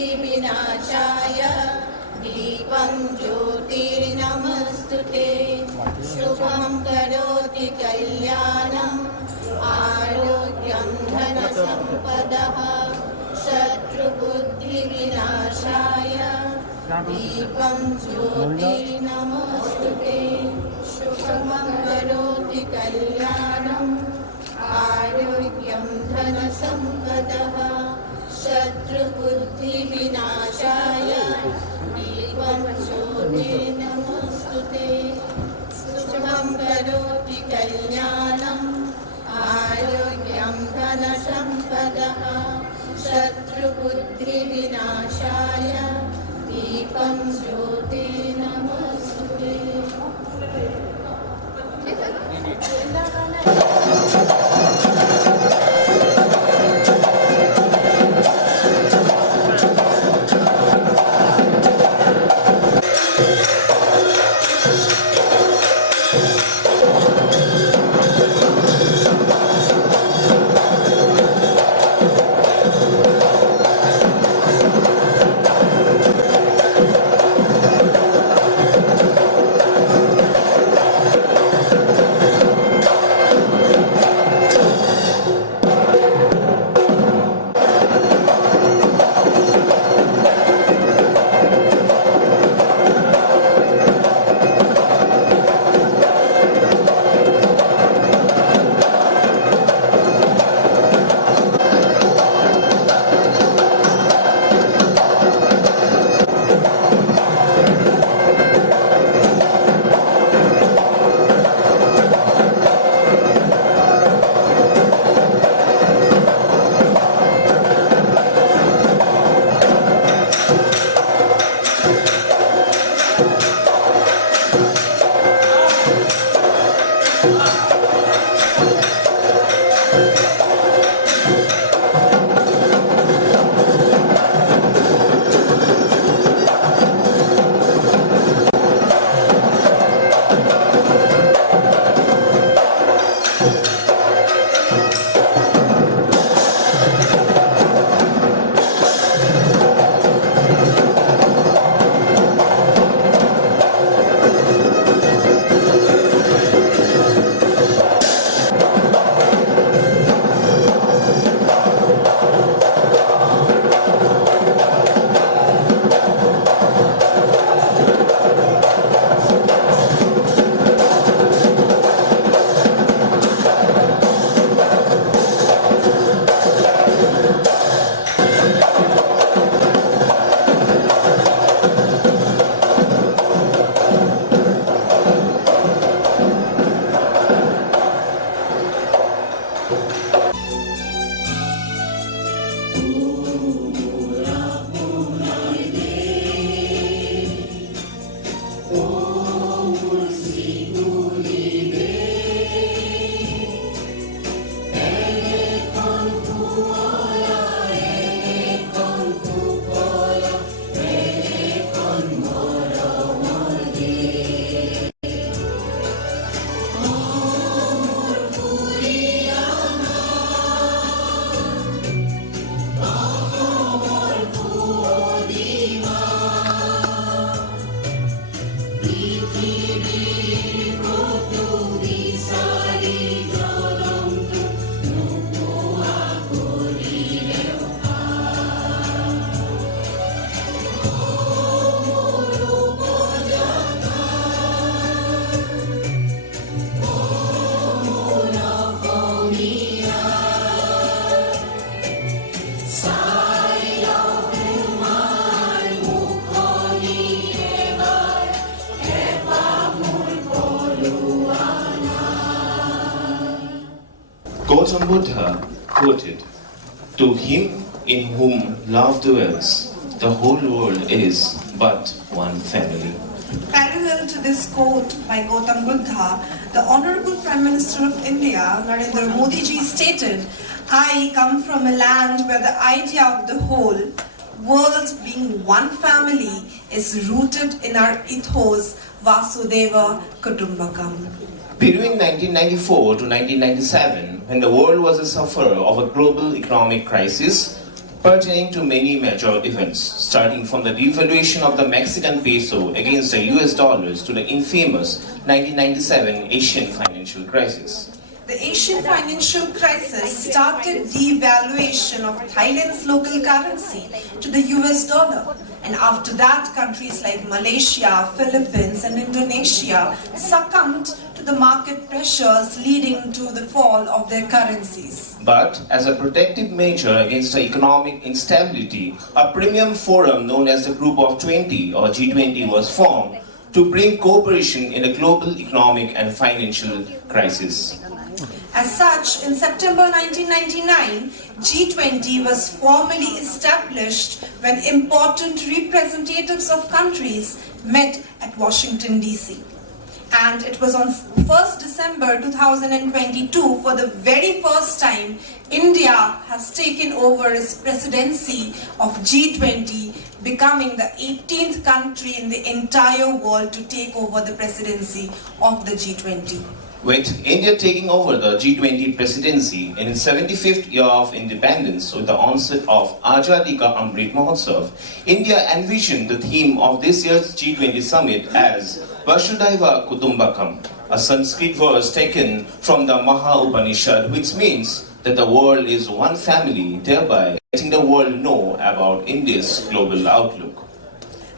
शत्रुबुद्धिविनाशाय दीपं ज्योतिर्नमस्तुते शुभं करोति कल्याणम् आरोग्यं धनसम्पदः शत्रुबुद्धिविनाशाय दीपं ज्योतिर्नमस्तुते शुभं करोति कल्याणम् आरोग्यं धनसम्पदः शत्रुबुद्धिविनाशाय दीपं ज्योतिर्नमस्तुते शुभं करोति कल्याणम् आरोग्यं धनसम्पदः शत्रुबुद्धिविनाशाय दीपं ज्योतिर्नमस्तुते। Gautam Buddha quoted, "To him in whom love dwells, the whole world is but one family." Parallel to this quote by Gautam Buddha, the Honorable Prime Minister of India, Narendra Modi ji, stated, "I come from a land where the idea of the whole world being one family is rooted in our ethos, Vasudhaiva Kutumbakam." Between 1994 to 1997, when the world was a sufferer of a global economic crisis pertaining to many major events, starting from the devaluation of the Mexican peso against the US dollars to the infamous 1997 Asian financial crisis. The Asian financial crisis started devaluation of Thailand's local currency to the US dollar. And after that, countries like Malaysia, Philippines and Indonesia succumbed to the market pressures, leading to the fall of their currencies. But as a protective measure against the economic instability, a premium forum known as the Group of 20 or G20 was formed to bring cooperation in a global economic and financial crisis. As such, in September 1999, G20 was formally established when important representatives of countries met at Washington, D.C. And it was on 1st December 2022, for the very first time, India has taken over its presidency of G20, becoming the 18th country in the entire world to take over the presidency of the G20. With India taking over the G20 presidency in its 75th year of independence with the onset of Azadi Ka Amrit Mahotsav, India envisioned the theme of this year's G20 summit as Vasudhaiva Kutumbakam, a Sanskrit verse taken from the Maha Upanishad, which means that the world is one family, thereby letting the world know about India's global outlook.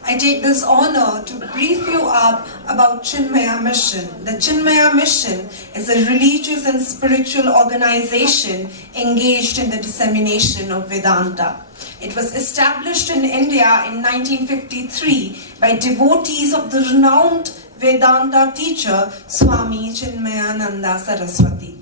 I take this honor to brief you up about Chinmaya Mission. The Chinmaya Mission is a religious and spiritual organization engaged in the dissemination of Vedanta. It was established in India in 1953 by devotees of the renowned Vedanta teacher Swami Chinmayananda Saraswati.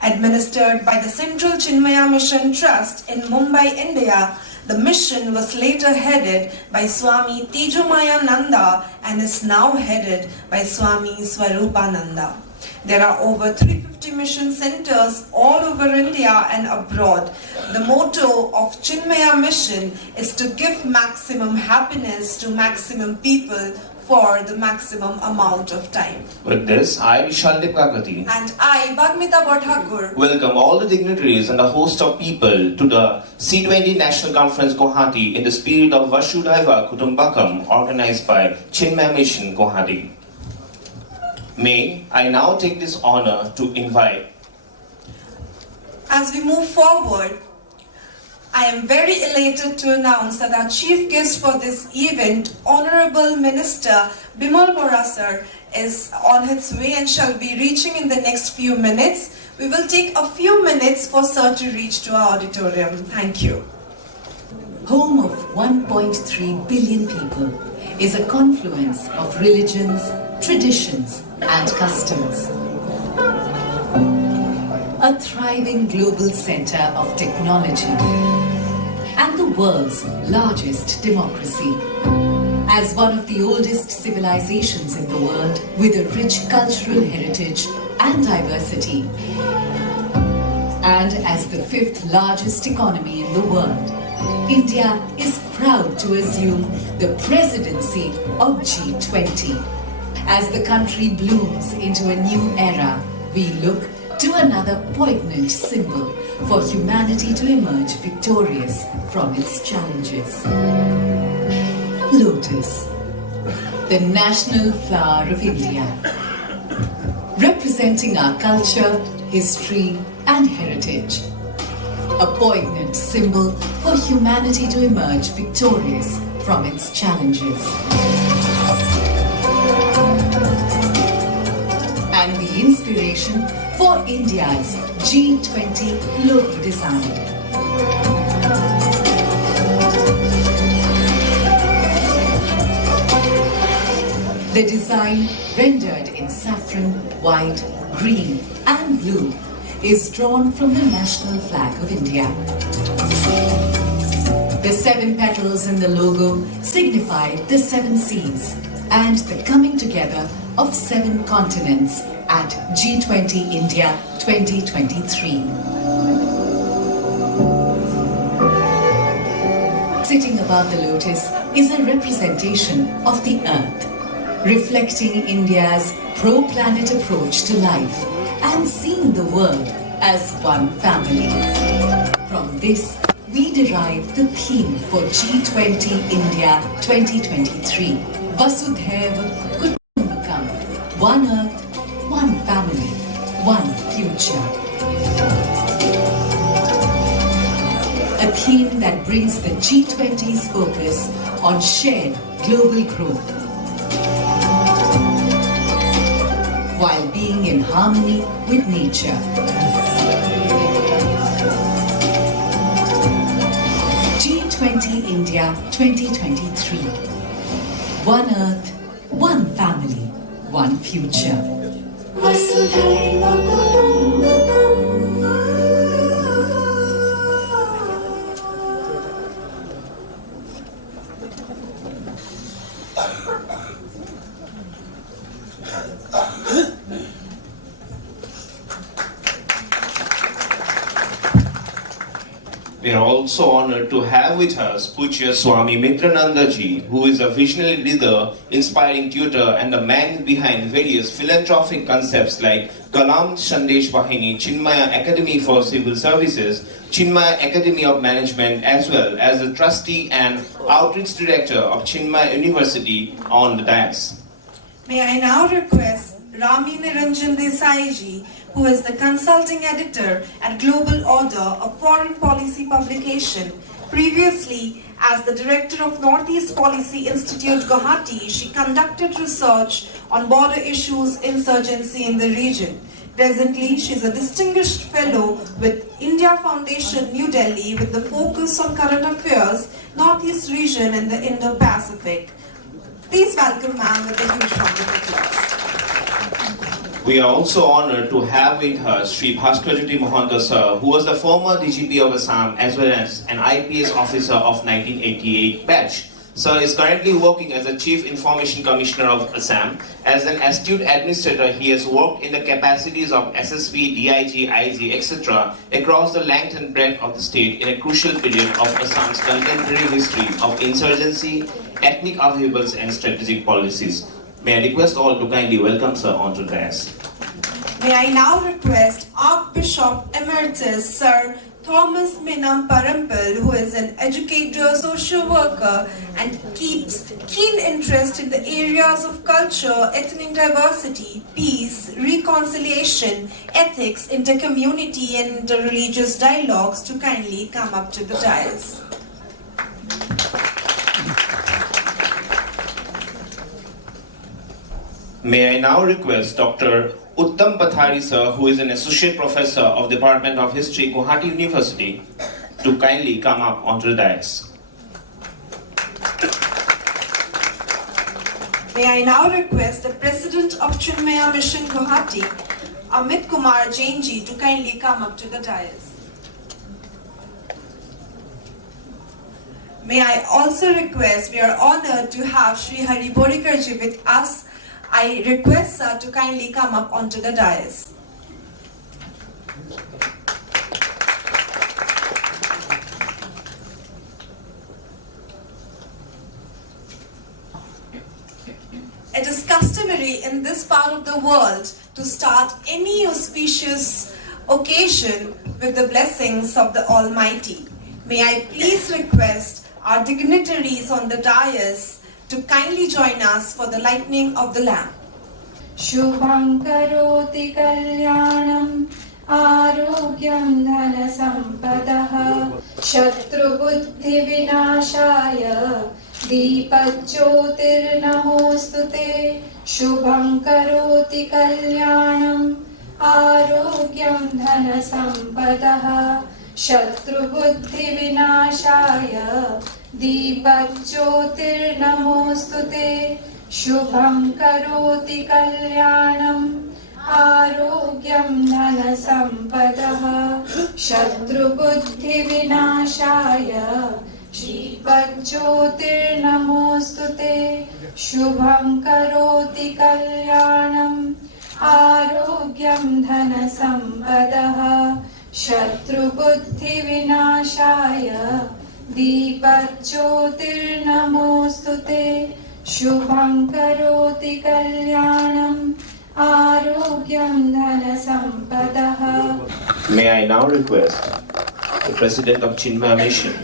Administered by the Central Chinmaya Mission Trust in Mumbai, India, the mission was later headed by Swami Tejomayananda and is now headed by Swami Swarupananda. There are over 350 mission centers all over India and abroad. The motto of Chinmaya Mission is to give maximum happiness to maximum people for the maximum amount of time. With this, I, Vishaldeep Kakati, and I, Bagmita Bhattakur, welcome all the dignitaries and a host of people to the C20 National Conference Guwahati in the spirit of Vasudhaiva Kutumbakam, organized by Chinmaya Mission Guwahati. May I now take this honor to invite. As we move forward, I am very elated to announce that our chief guest for this event, Honorable Minister Bimal Bora sir, is on his way and shall be reaching in the next few minutes. We will take a few minutes for sir to reach to our auditorium. Thank you. Home of 1.3 billion people is a confluence of religions, traditions and customs. A thriving global center of technology and the world's largest democracy. As one of the oldest civilizations in the world with a rich cultural heritage and diversity, and as the 5th largest economy in the world, India is proud to assume the presidency of G20. As the country blooms into a new era, we look to another poignant symbol for humanity to emerge victorious from its challenges. Lotus, the national flower of India, representing our culture, history and heritage. A poignant symbol for humanity to emerge victorious from its challenges. And the inspiration for India's G20 logo design. The design, rendered in saffron, white, green and blue, is drawn from the national flag of India. The 7 petals in the logo signify the 7 seas and the coming together of 7 continents at G20 India 2023. Sitting above the lotus is a representation of the earth, reflecting India's pro-planet approach to life and seeing the world as one family. From this, we derive the theme for G20 India 2023, Vasudhaiva Kutumbakam, one earth, one family, one future. A theme that brings the G20's focus on shared global growth, while being in harmony with nature. G20 India 2023. One earth, one family, one future. Vasudhaiva Kutumbakam. We are also honored to have with us Pujya Swami Mitrananda Ji, who is a visionary leader, inspiring tutor, and the man behind various philanthropic concepts like Kalam Sandesh Bahini, Chinmaya Academy for Civil Services, Chinmaya Academy of Management, as well as the trustee and outreach director of Chinmaya University on the dais. May I now request Rami Niranjan Desai ji, who is the consulting editor at Global Order, a foreign policy publication. Previously, as the director of Northeast Policy Institute, Guwahati, she conducted research on border issues, insurgency in the region. Presently, she is a distinguished fellow with India Foundation, New Delhi, with the focus on current affairs, Northeast region and the Indo-Pacific. Please welcome ma'am with a huge round of applause. We are also honored to have with us Sri Bhaskarjyoti Mohanta sir, who was the former DGP of Assam as well as an IPS officer of 1988 batch. Sir is currently working as a Chief Information Commissioner of Assam. As an astute administrator, he has worked in the capacities of SSP, DIG, IG, etc. across the length and breadth of the state in a crucial period of Assam's contemporary history of insurgency, ethnic upheavals and strategic policies. May I request all to kindly welcome sir onto the dais. May I now request Archbishop Emeritus Sir Thomas Minam Parampal, who is an educator, social worker and keeps keen interest in the areas of culture, ethnic diversity, peace, reconciliation, ethics, intercommunity and interreligious dialogues to kindly come up to the dais. May I now request Dr. Uttam Pathari sir, who is an associate professor of Department of History, Guwahati University, to kindly come up onto the dais. May I now request the President of Chinmaya Mission Guwahati, Amit Kumar Jain ji, to kindly come up to the dais. May I also request, we are honored to have Sri Hari Borikar ji with us. I request sir to kindly come up onto the dais. It is customary in this part of the world to start any auspicious occasion with the blessings of the Almighty. May I please request our dignitaries on the dais to kindly join us for the lighting of the lamp. Shubham karoti kalyanam arogyam dhana sampadaha shatru buddhi vinashaya deepajyotir namostute. Shubham karoti kalyanam arogyam dhana sampadaha shatru buddhi vinashaya Deepajyotir namostute. Shubham karoti kalyanam आरोग्यं धनसम्पदः शत्रुबुद्धिविनाशाय श्रीपज्योतिर्नमोऽस्तु ते शुभं करोति कल्याणम् आरोग्यं धनसम्पदः शत्रुबुद्धिविनाशाय दीपज्योतिर्नमोऽस्तु ते शुभं करोति कल्याणम् आरोग्यं धनसम्पदः. May I now request the President of Chinmaya Mission,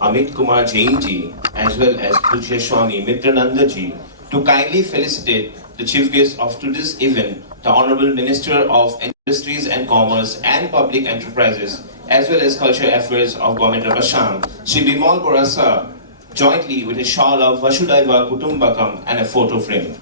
Amit Kumar Jain ji, as well as Pujya Swami Mitrananda ji, to kindly felicitate the chief guest of today's event, the Honorable Minister of Industries and Commerce and Public Enterprises, as well as Culture Affairs of Government of Assam, Shri Bimal Borasa, jointly with a shawl of Vasudhaiva Kutumbakam and a photo frame.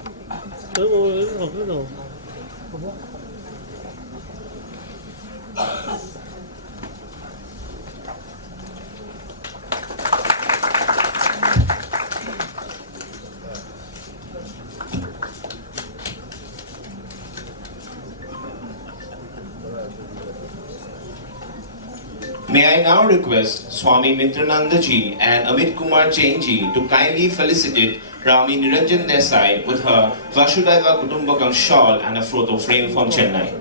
May I now request Swami Mitrananda ji and Amit Kumar Jain ji to kindly felicitate Rami Niranjan Desai with her Vasudhaiva Kutumbakam shawl and a photo frame from Chennai.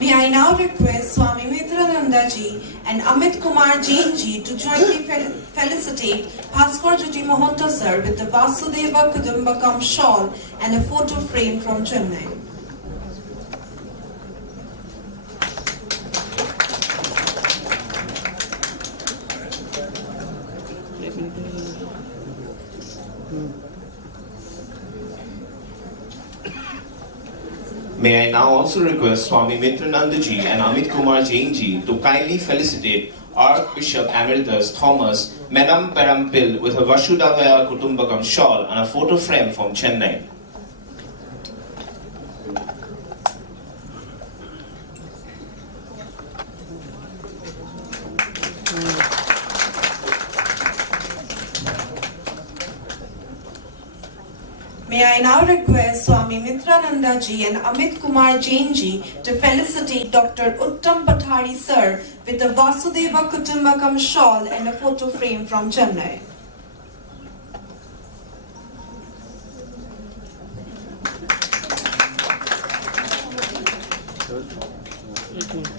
May I now request Swami Mitrananda ji and Amit Kumar Jain ji to jointly felicitate Bhaskar Jyoti Mahanta sir with the Vasudhaiva Kutumbakam shawl and a photo frame from Chennai. May I now also request Swami Mitrananda ji and Amit Kumar Jain ji to kindly felicitate Archbishop Emeritus Thomas Menam Perampil with a Vasudhaiva Kutumbakam shawl and a photo frame from Chennai. May I now request Swami Mitrananda ji and Amit Kumar Jain ji to felicitate Dr. Uttam Pathari sir with the Vasudhaiva Kutumbakam shawl and a photo frame from Chennai.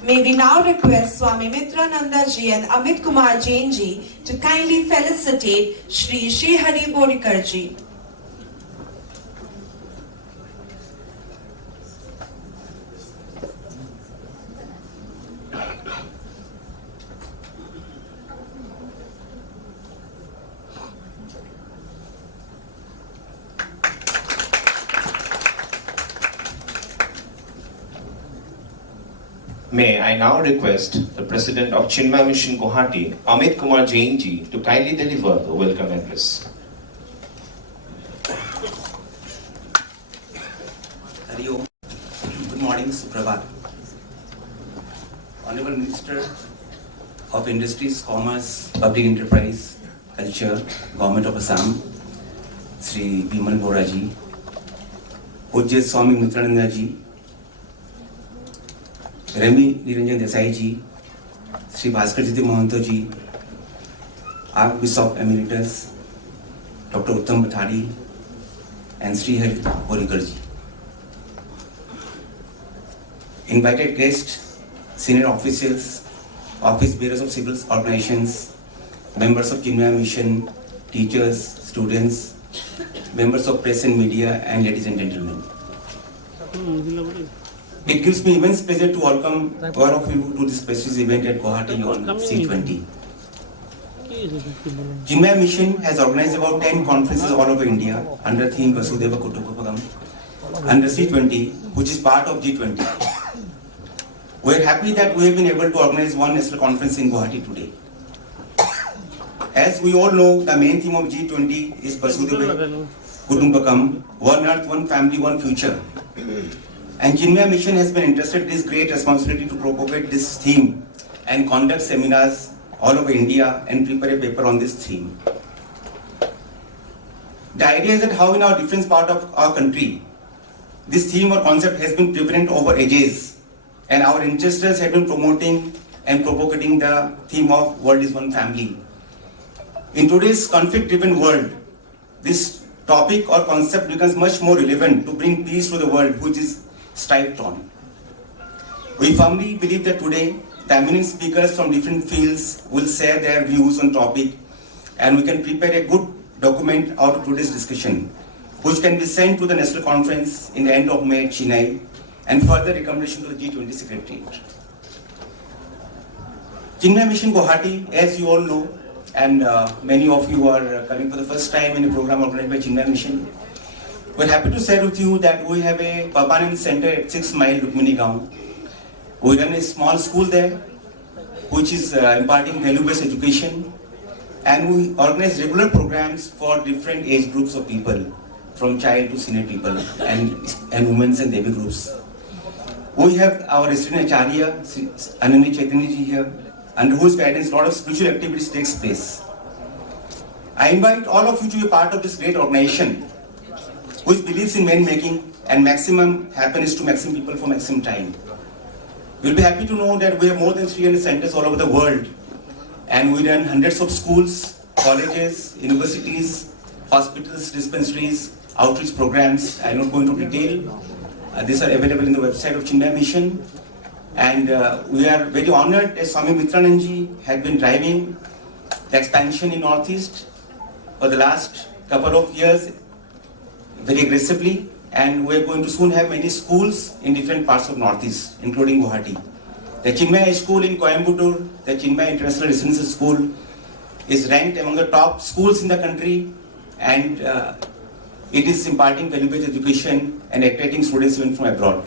May we now request Swami Mitrananda ji and Amit Kumar Jain ji to kindly felicitate Shri Shri Hari Bodikar ji. May I now request the President of Chinmaya Mission Guwahati, Amit Kumar Jain ji, to kindly deliver the welcome address. Hari Om. Good morning, Suprabhat. Honorable Minister of Industries, Commerce, Public Enterprise, Culture, Government of Assam, Sri Bimal Bora ji, Pujya Swami Mitrananda ji, Rami Niranjan Desai ji, Sri Bhaskar Jyoti Mahanta ji, Archbishop Emeritus, Dr. Uttam Pathari, and Sri Hari Bodikar ji. Invited guests, senior officials, office bearers of civil organizations, members of Chinmaya Mission, teachers, students, members of press and media, and ladies and gentlemen. It gives me immense pleasure to welcome all of you to this prestigious event at Guwahati on C20. Chinmaya Mission has organized about 10 conferences all over India under theme Vasudhaiva Kutumbakam under C20, which is part of G20. We are happy that we have been able to organize one national conference in Guwahati today. As we all know, the main theme of G20 is Vasudhaiva Kutumbakam, one earth, one family, one future. And Chinmaya Mission has been entrusted this great responsibility to propagate this theme and conduct seminars all over India and prepare a paper on this theme. The idea is that how in our different part of our country, this theme or concept has been prevalent over ages, and our ancestors have been promoting and propagating the theme of world is one family. In today's conflict-driven world, this topic or concept becomes much more relevant to bring peace to the world which is strived on. We firmly believe that today the eminent speakers from different fields will share their views on topic, and we can prepare a good document out of today's discussion, which can be sent to the National Conference in the end of May at Chennai, and further recommendation to the G20 Secretariat. Chinmaya Mission Guwahati, as you all know, and many of you are coming for the first time in a program organized by Chinmaya Mission. We're happy to share with you that we have a permanent center at 6 Mile Rukmini Gaon. We run a small school there, which is imparting value-based education, and we organize regular programs for different age groups of people, from child to senior people, and women's and baby groups. We have our resident Acharya, Ananya Chaitanyaji here, under whose guidance a lot of spiritual activities takes place. I invite all of you to be part of this great organization, which believes in man-making and maximum happiness to maximum people for maximum time. You'll be happy to know that we have more than 300 centers all over the world, and we run hundreds of schools, colleges, universities, hospitals, dispensaries, outreach programs. I'm not going to detail. These are available in the website of Chinmaya Mission. And we are very honored that Swami Mitrananji had been driving the expansion in Northeast for the last couple of years very aggressively. And we are going to soon have many schools in different parts of Northeast, including Guwahati. The Chinmaya School in Coimbatore, the Chinmaya International Residency School, is ranked among the top schools in the country, and it is imparting value-based education and attracting students even from abroad.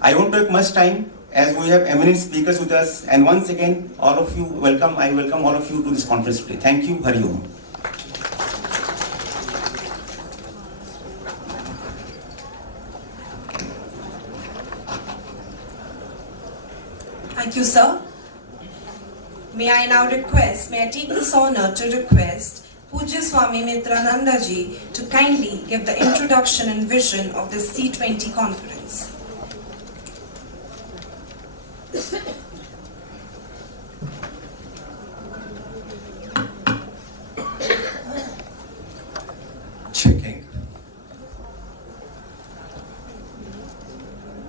I won't take much time as we have eminent speakers with us, and once again, all of you welcome. I welcome all of you to this conference today. Thank you. Hari Om. Thank you, sir. May I take this honor to request Pujya Swami Mitrananda ji to kindly give the introduction and vision of this C20 conference. Checking.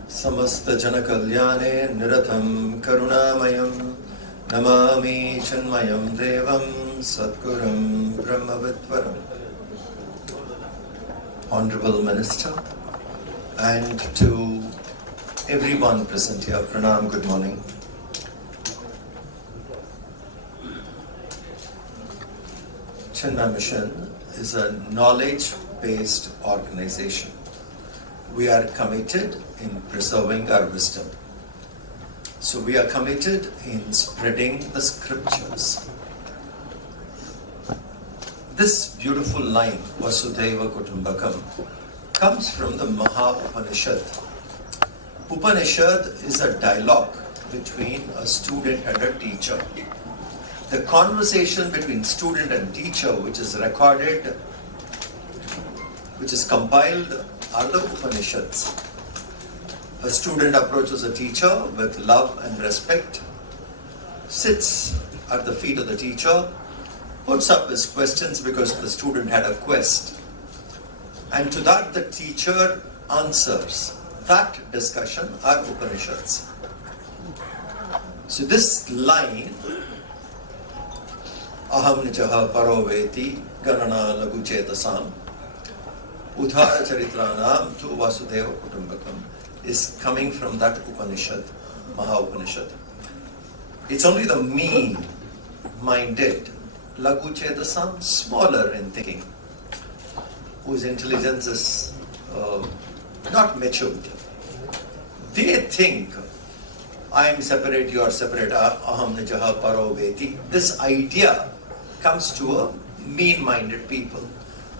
समस्त जन कल्याणे निरतं करुणामयं नमामि चिन्मयं देवं सद्गुरुं ब्रह्मविद्वरम्. Honorable Minister, and to everyone present here, pranam, good morning. Chinmaya Mission is a knowledge-based organization. We are committed in preserving our wisdom. So we are committed in spreading the scriptures. This beautiful line, Vasudhaiva Kutumbakam, comes from the Upanishad. Upanishad is a dialogue between a student and a teacher. The conversation between student and teacher, which is recorded, which is compiled, are the Upanishads. A student approaches a teacher with love and respect, sits at the feet of the teacher, puts up his questions because the student had a quest, and to that the teacher answers. That discussion are Upanishads. So this line, aham nijaha paro veti ganana lagu chetasam Udhara Charitranam to Vasudhaiva Kutumbakam, is coming from that Upanishad, Maha Upanishad. It's only the mean-minded, Lagu Chetasam, smaller in thinking, whose intelligence is not matured. They think, I am separate, you are separate, aham nijaha paro veti. This idea comes to a mean-minded people.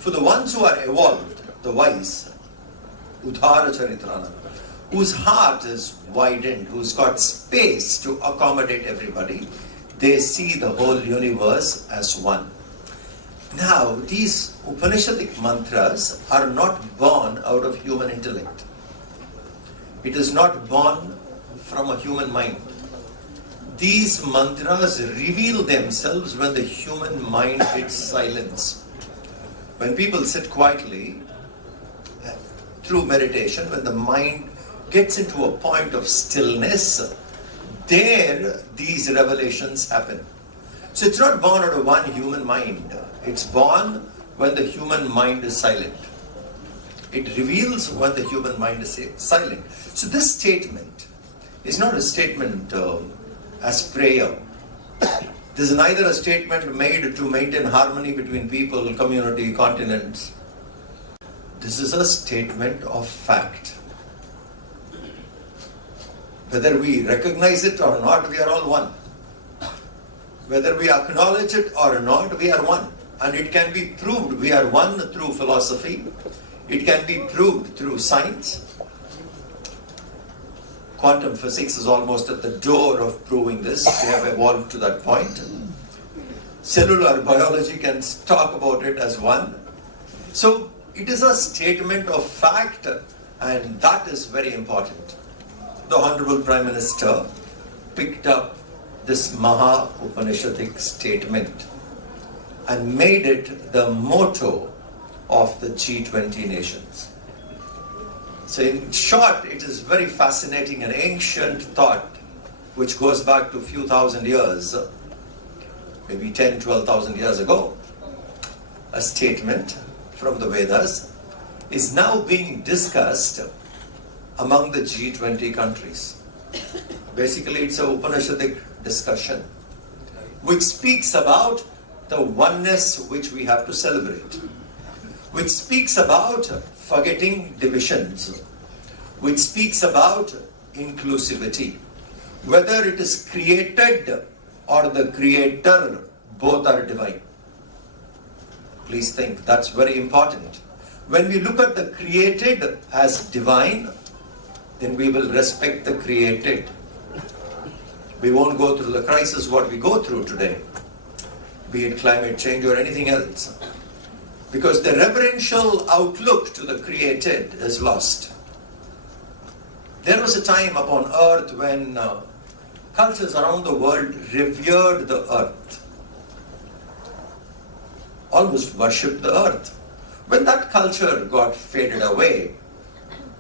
For the ones who are evolved, the wise, Udhara Charitrana, whose heart is widened, who's got space to accommodate everybody, they see the whole universe as one. Now, these Upanishadic mantras are not born out of human intellect. It is not born from a human mind. These mantras reveal themselves when the human mind hits silence. When people sit quietly, through meditation, when the mind gets into a point of stillness, there these revelations happen. So it's not born out of one human mind. It's born when the human mind is silent. It reveals when the human mind is silent. So this statement is not a statement as prayer. This is neither a statement made to maintain harmony between people, community, continents. This is a statement of fact. Whether we recognize it or not, we are all one. Whether we acknowledge it or not, we are one. And it can be proved we are one through philosophy. It can be proved through science. Quantum physics is almost at the door of proving this. They have evolved to that point. Cellular biology can talk about it as one. So it is a statement of fact, and that is very important. The Honorable Prime Minister picked up this Maha Upanishadic statement and made it the motto of the G20 nations. So in short, it is very fascinating, an ancient thought which goes back to a few thousand years, maybe 10, 12,000 years ago. A statement from the Vedas is now being discussed among the G20 countries. Basically, it's an Upanishadic discussion which speaks about the oneness which we have to celebrate, which speaks about forgetting divisions, which speaks about inclusivity. Whether it is created or the creator, both are divine. Please think, that's very important. When we look at the created as divine, then we will respect the created. We won't go through the crisis what we go through today, be it climate change or anything else, because the reverential outlook to the created is lost. There was a time upon earth when cultures around the world revered the earth, almost worshipped the earth. When that culture got faded away,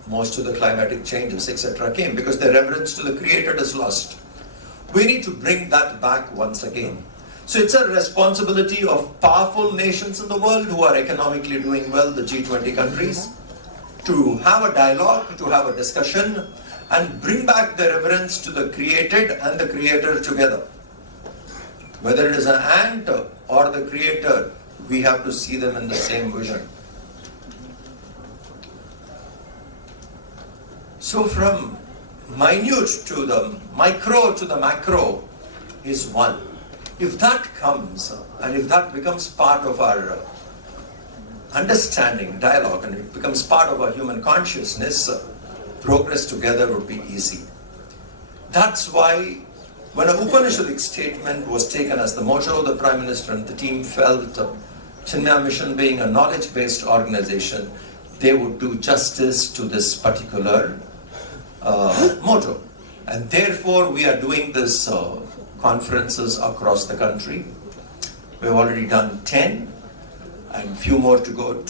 most of the climatic changes, etc. came because the reverence to the created is lost. We need to bring that back once again. So it's a responsibility of powerful nations in the world who are economically doing well, the G20 countries, to have a dialogue, to have a discussion, and bring back the reverence to the created and the creator together. Whether it is an ant or the creator, we have to see them in the same vision. So from minute to the micro to the macro is one. If that comes and if that becomes part of our understanding, dialogue, and it becomes part of our human consciousness, progress together would be easy. That's why when an Upanishadic statement was taken as the motto, the Prime Minister and the team felt Chinmaya Mission being a knowledge-based organization, they would do justice to this particular motto. And therefore we are doing this conferences across the country. We've already done 10 and few more to go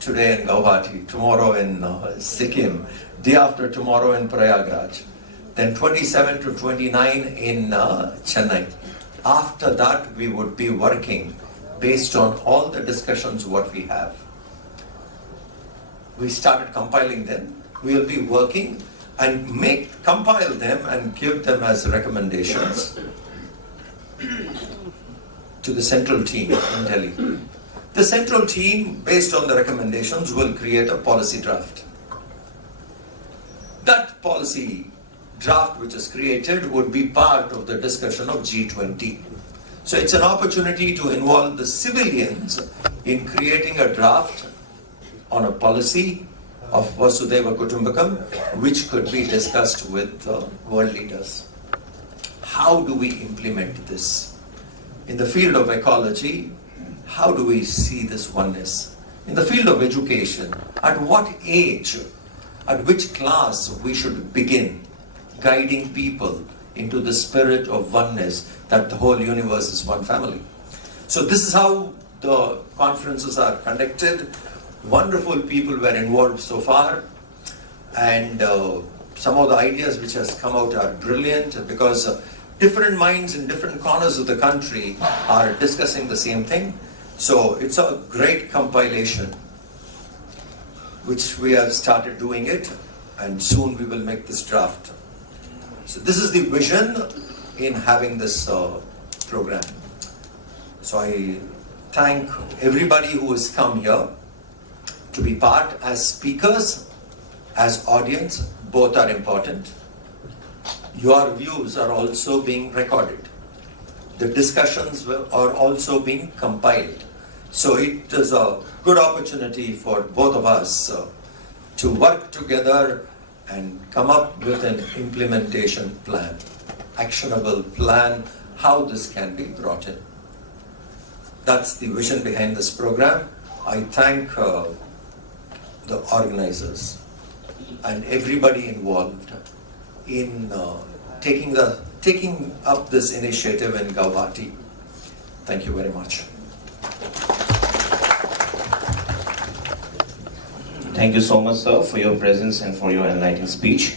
today in Guwahati, tomorrow in Sikkim, day after tomorrow in Prayagraj, then 27 to 29 in Chennai. After that we would be working based on all the discussions what we have. We started compiling them. We will be working and compile them and give them as recommendations to the central team in Delhi. The central team, based on the recommendations, will create a policy draft. That policy draft which is created would be part of the discussion of G20. So it's an opportunity to involve the civilians in creating a draft on a policy of Vasudhaiva Kutumbakam, which could be discussed with world leaders. How do we implement this? In the field of ecology, how do we see this oneness? In the field of education, at what age, at which class we should begin guiding people into the spirit of oneness, that the whole universe is one family. So this is how the conferences are conducted. Wonderful people were involved so far, and some of the ideas which has come out are brilliant, because different minds in different corners of the country are discussing the same thing. So it's a great compilation, which we have started doing it, and soon we will make this draft. So this is the vision in having this program. So I thank everybody who has come here to be part as speakers, as audience. Both are important. Your views are also being recorded. The discussions are also being compiled. So it is a good opportunity for both of us to work together and come up with an implementation plan, actionable plan, how this can be brought in. That's the vision behind this program. I thank the organizers and everybody involved in taking up this initiative in Guwahati. Thank you very much. Thank you so much, sir, for your presence and for your enlightening speech.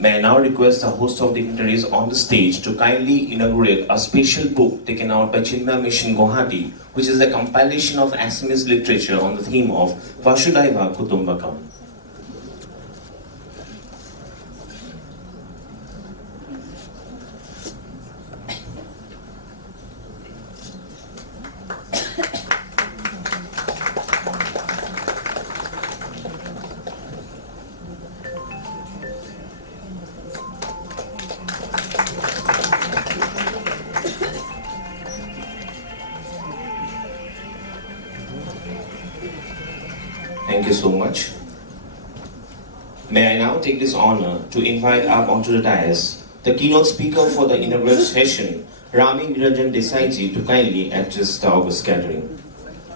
May I now request the host of dignitaries on the stage to kindly inaugurate a special book taken out by Chinmaya Mission Guwahati, which is a compilation of Assamese literature on the theme of Vasudhaiva Kutumbakam. Thank you so much. May I now take this honor to invite up onto the dais the keynote speaker for the inaugural session, Rami Niranjan Desaiji, to kindly address the august gathering.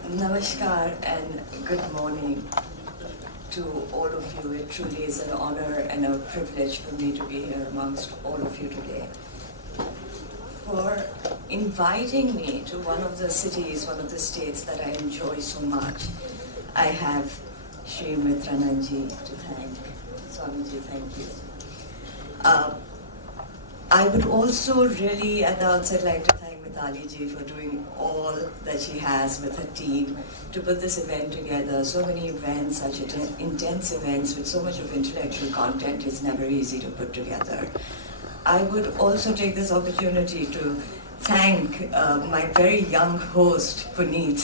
Namaskar and good morning to all of you. It truly is an honor and a privilege for me to be here amongst all of you today. For inviting me to one of the cities, one of the states that I enjoy so much, I have Shri Mitrananji to thank. Swamiji, thank you. I would also really at the outset like to thank Mitali ji for doing all that she has with her team to put this event together. So many events, such intense events with so much of intellectual content is never easy to put together. I would also take this opportunity to thank my very young host, Puneet,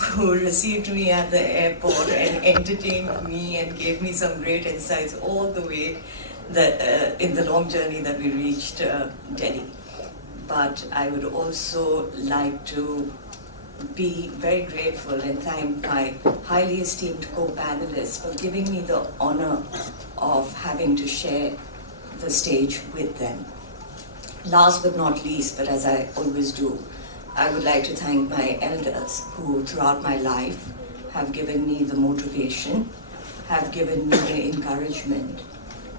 who received me at the airport and entertained me and gave me some great insights all the way in the long journey that we reached Delhi. But I would also like to be very grateful and thank my highly esteemed co-panelists for giving me the honor of having to share the stage with them. Last but not least, but as I always do, I would like to thank my elders who throughout my life have given me the motivation, have given me the encouragement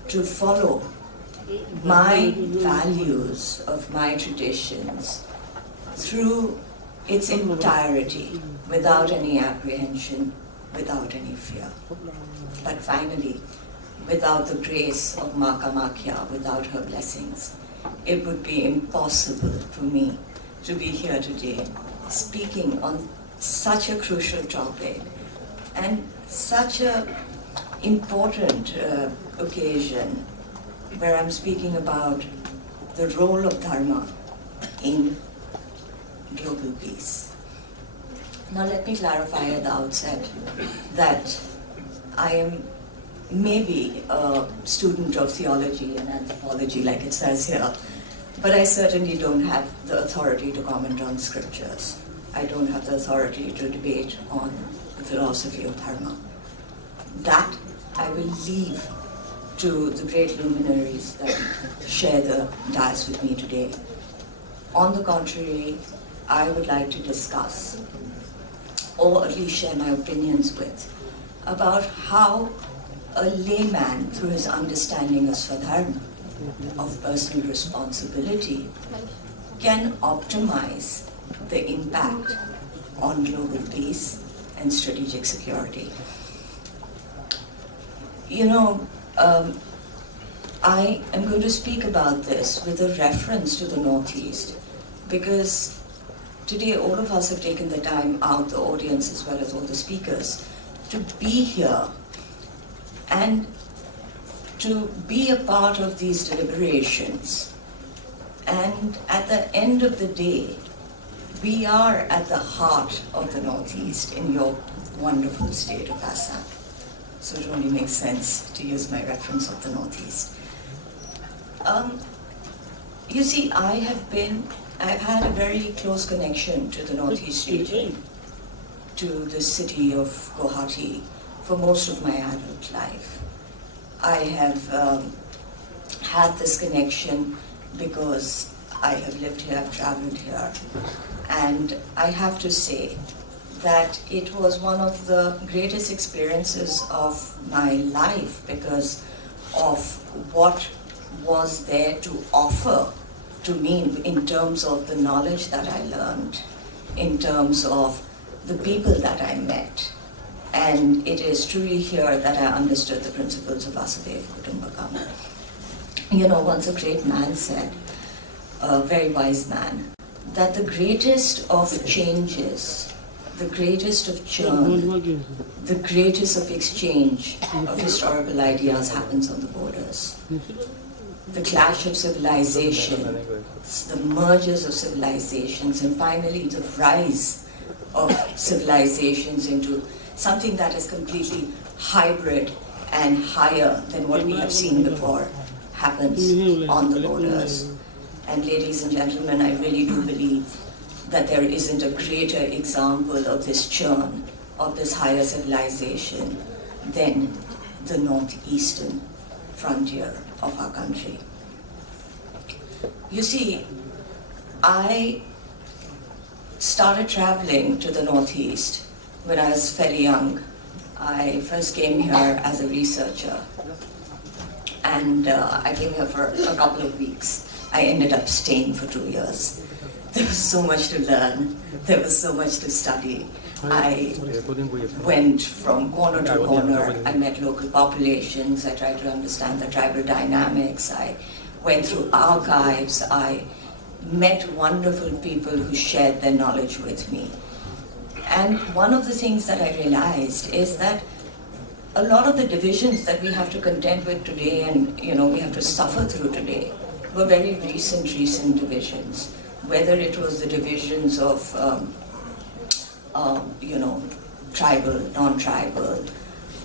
to follow my values of my traditions through its entirety, without any apprehension, without any fear. But finally, without the grace of Ma Kamakhya, without her blessings, it would be impossible for me to be here today speaking on such a crucial topic and such a important occasion where I'm speaking about the role of Dharma in global peace. Now let me clarify at the outset that I am maybe a student of theology and anthropology, like it says here, But I certainly don't have the authority to comment on scriptures. I don't have the authority to debate on the philosophy of dharma. That I will leave to the great luminaries that share the dais with me today. On the contrary, I would like to discuss, or at least share my opinions with, about how a layman, through his understanding of Swadharma, of personal responsibility, can optimize the impact on global peace and strategic security. You know, I am going to speak about this with a reference to the Northeast, because today all of us have taken the time out, the audience as well as all the speakers, to be here and to be a part of these deliberations. And at the end of the day, we are at the heart of the Northeast in your wonderful state of Assam. So it only makes sense to use my reference of the Northeast. You see, I've had a very close connection to the Northeast region, to the city of Guwahati for most of my adult life. I have had this connection because I have lived here, I've traveled here, and I have to say that it was one of the greatest experiences of my life because of what was there to offer to me in terms of the knowledge that I learned, in terms of the people that I met. And it is truly here that I understood the principles of Vasudhaiva Kutumbakam. You know, once a great man said, a very wise man, that the greatest of changes, the greatest of churn, the greatest of exchange of historical ideas happens on the borders. The clash of civilization, the mergers of civilizations, and finally the rise of civilizations into something that is completely hybrid and higher than what we have seen before happens on the borders. And ladies and gentlemen, I really do believe that there isn't a greater example of this churn, of this higher civilization, than the northeastern frontier of our country. You see, I started traveling to the Northeast when I was fairly young. I first came here as a researcher, and I came here for a couple of weeks. I ended up staying for 2 years. There was so much to learn. There was so much to study. I went from corner to corner. I met local populations. I tried to understand the tribal dynamics. I went through archives. I met wonderful people who shared their knowledge with me. And one of the things that I realized is that a lot of the divisions that we have to contend with today and we have to suffer through today were very recent divisions. Whether it was the divisions of tribal, non-tribal,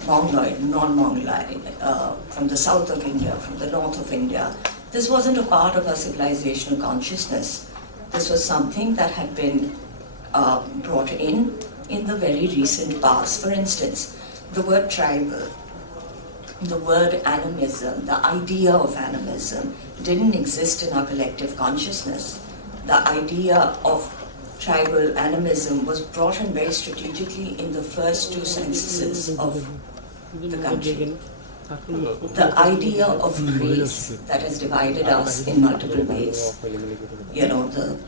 Mongoloid, non-Mongoloid, from the south of India, from the north of India. This wasn't a part of our civilizational consciousness. This was something that had been brought in the very recent past. For instance, the word tribal, the word animism, the idea of animism didn't exist in our collective consciousness. The idea of tribal animism was brought in very strategically in the first 2 censuses of the country. The idea of race that has divided us in multiple ways, the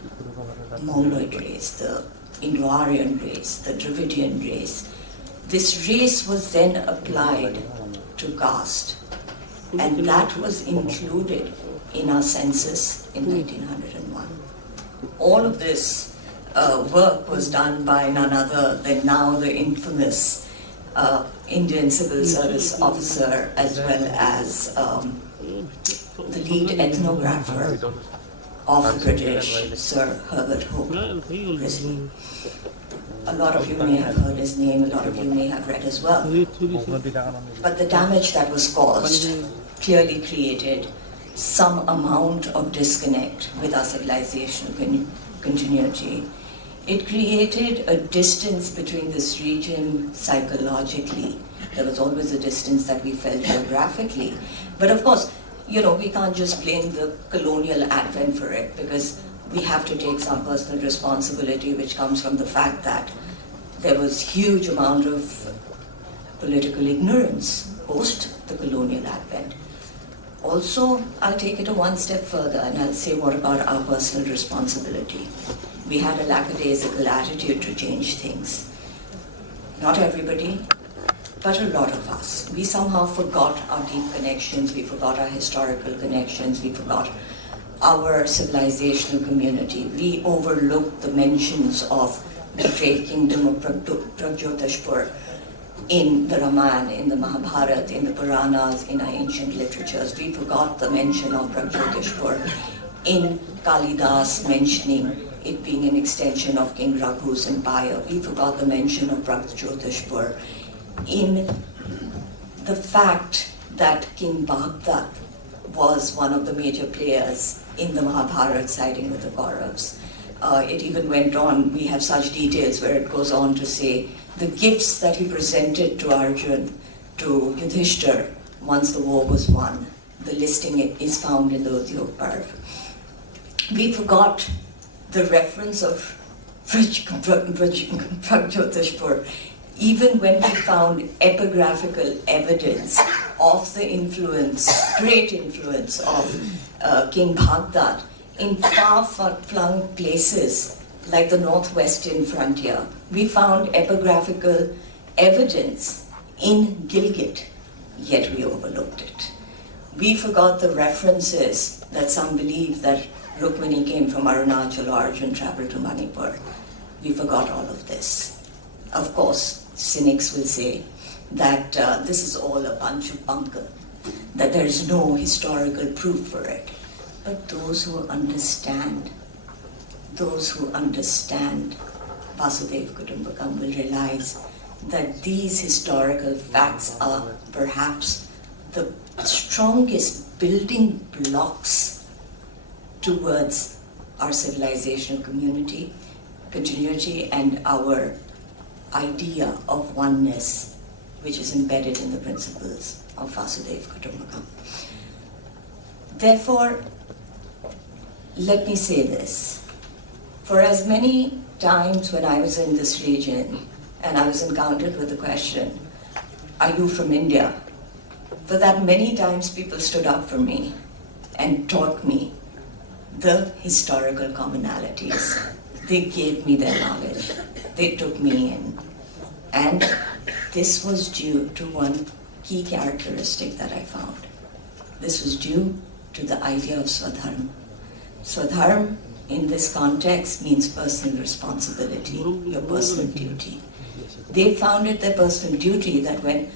Mongoloid race, the Indo-Aryan race, the Dravidian race. This race was then applied to caste, and that was included in our census in 1901. All of this work was done by none other than now the infamous Indian civil service officer, as well as the lead ethnographer of the British, Sir Herbert Hooke Risley. A lot of you may have heard his name, a lot of you may have read as well. But the damage that was caused clearly created some amount of disconnect with our civilizational continuity. It created a distance between this region psychologically. There was always a distance that we felt geographically. But of course, we can't just blame the colonial advent for it, because we have to take some personal responsibility, which comes from the fact that there was huge amount of political ignorance post the colonial advent. Also, I'll take it one step further and I'll say, what about our personal responsibility? We had a lackadaisical attitude to change things. Not everybody, but a lot of us. We somehow forgot our deep connections, we forgot our historical connections, we forgot our civilizational community. We overlooked the mentions of the great kingdom of Pragjyotishpur in the Ramayana, in the Mahabharata, in the Puranas, in our ancient literatures. We forgot the mention of Pragjyotishpur in Kalidas mentioning it being an extension of King Raghu's empire. We forgot the mention of Pragjyotishpur in the fact that King Baghdad was one of the major players in the Mahabharata siding with the Kauravas. It even went on, we have such details where it goes on to say the gifts that he presented to Arjun, to Yudhishthir, once the war was won. The listing is found in the Udyog Parv. We forgot the reference of Pragjyotishpur, even when we found epigraphical evidence of the influence, great influence of King Baghdad in far-flung places like the northwestern frontier. We found epigraphical evidence in Gilgit, yet we overlooked it. We forgot the references that some believe that Rukmini came from Arunachal or Arjun traveled to Manipur. We forgot all of this. Of course, cynics will say that this is all a bunch of bunkum, that there is no historical proof for it. But those who understand Vasudhaiva Kutumbakam will realize that these historical facts are perhaps the strongest building blocks towards our civilizational continuity and our idea of oneness, which is embedded in the principles of Vasudhaiva Kutumbakam. Therefore, let me say this. For as many times when I was in this region and I was encountered with the question, are you from India? For that many times people stood up for me and taught me the historical commonalities. They gave me their knowledge. They took me in. And this was due to one key characteristic that I found. This was due to the idea of Swadharma. Swadharma in this context means personal responsibility, your personal duty. They found it their personal duty that when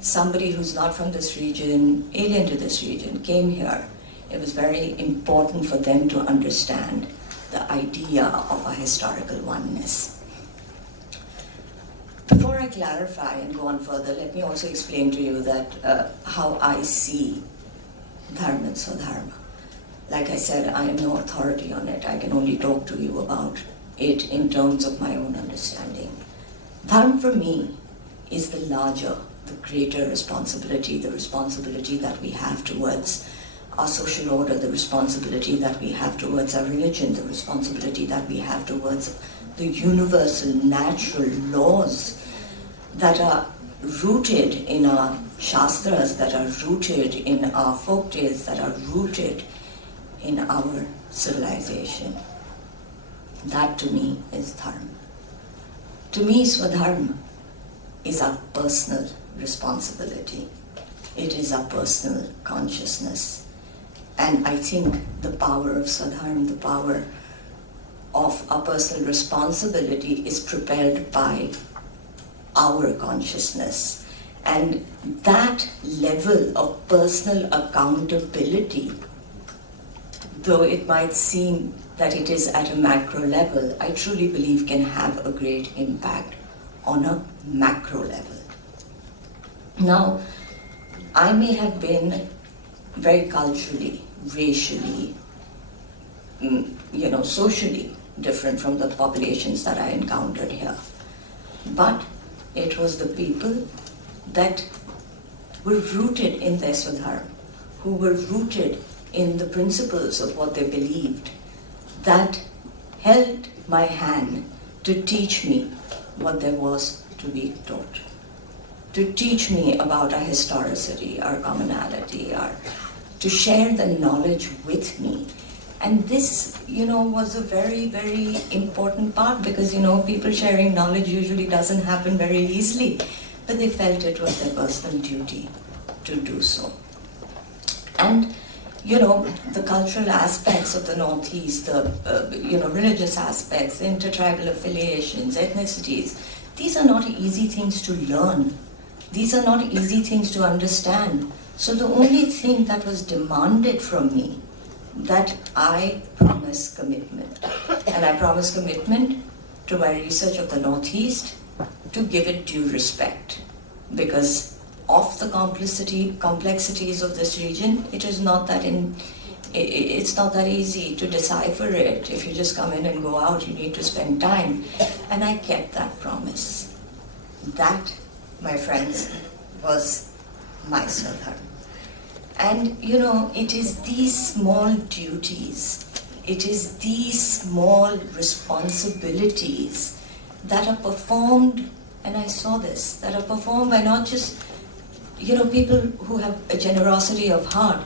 somebody who's not from this region, alien to this region, came here, it was very important for them to understand the idea of a historical oneness. Before I clarify and go on further, let me also explain to you that how I see Dharma and Swadharma. Like I said, I am no authority on it. I can only talk to you about it in terms of my own understanding. Dharma for me is the larger, the greater responsibility, the responsibility that we have towards our social order, the responsibility that we have towards our religion, the responsibility that we have towards the universal natural laws that are rooted in our shastras, that are rooted in our folktales, that are rooted in our civilization. That to me is dharma. To me, Swadharma is our personal responsibility. It is our personal consciousness. And I think the power of Swadharma, the power of our personal responsibility is propelled by our consciousness. And that level of personal accountability, though it might seem that it is at a macro level, I truly believe can have a great impact on a macro level. Now, I may have been very culturally, racially, socially different from the populations that I encountered here. But it was the people that were rooted in their Swadharma, who were rooted in the principles of what they believed, that held my hand to teach me what there was to be taught, to teach me about our historicity, our commonality, to share the knowledge with me. And this, was a very, very important part because, people sharing knowledge usually doesn't happen very easily, but they felt it was their personal duty to do so. And, the cultural aspects of the Northeast, the, religious aspects, intertribal affiliations, ethnicities, these are not easy things to learn. These are not easy things to understand. So the only thing that was demanded from me, that I promise commitment. And I promise commitment to my research of the Northeast to give it due respect. Because of the complexities of this region, it is not that it's not that easy to decipher it. If you just come in and go out, you need to spend time. And I kept that promise. That, my friends, was my Swadharma. And it is these small duties, it is these small responsibilities that are performed, and I saw this, that are performed by not just, people who have a generosity of heart,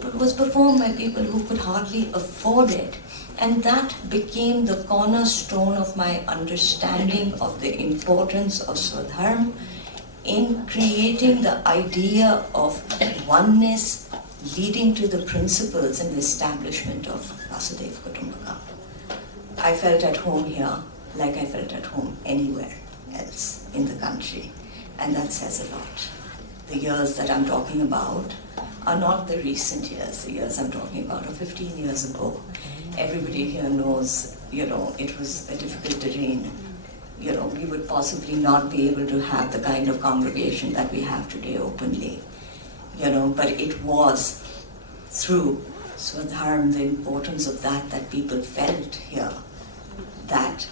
but was performed by people who could hardly afford it. And that became the cornerstone of my understanding of the importance of Swadharma in creating the idea of oneness leading to the principles and the establishment of Vasudhaiva Kutumbakam. I felt at home here like I felt at home anywhere else in the country, and that says a lot. The years that I'm talking about are not the recent years. The years I'm talking about are 15 years ago. Everybody here knows, it was a difficult terrain. We would possibly not be able to have the kind of congregation that we have today openly. But it was through Swadharma, the importance of that people felt here, that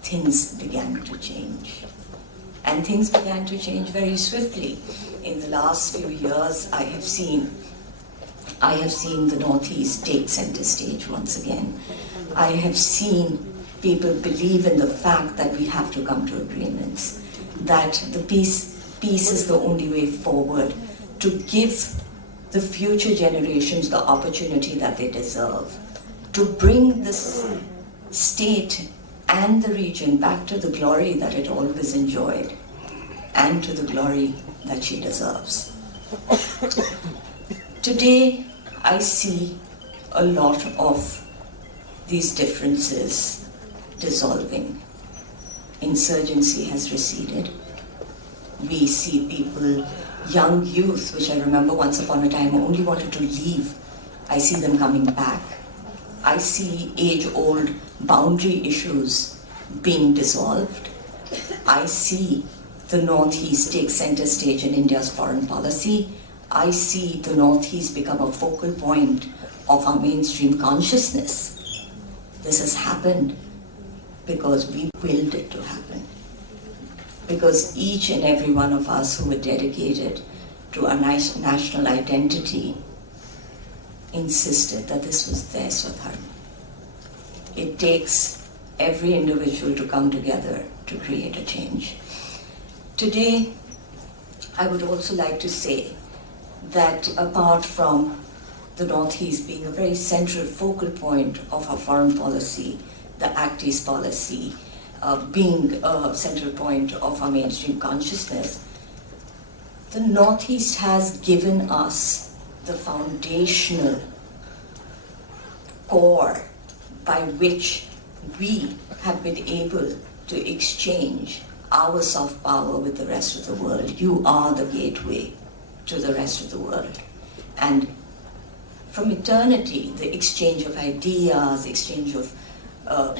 things began to change. And things began to change very swiftly. In the last few years, I have seen the Northeast take center stage once again. I have seen people believe in the fact that we have to come to agreements, that the peace is the only way forward to give the future generations the opportunity that they deserve, to bring this state and the region back to the glory that it always enjoyed and to the glory that she deserves. Today, I see a lot of these differences dissolving. Insurgency has receded. We see people, young youth, which I remember once upon a time only wanted to leave. I see them coming back. I see age-old boundary issues being dissolved. I see the Northeast take center stage in India's foreign policy. I see the Northeast become a focal point of our mainstream consciousness. This has happened because we willed it to happen. Because each and every one of us who were dedicated to our national identity insisted that this was their Swadharma. It takes every individual to come together to create a change. Today, I would also like to say that apart from the Northeast being a very central focal point of our foreign policy, the Act East policy being a central point of our mainstream consciousness, the Northeast has given us the foundational core by which we have been able to exchange our soft power with the rest of the world. You are the gateway to the rest of the world. And from eternity, the exchange of ideas, the exchange of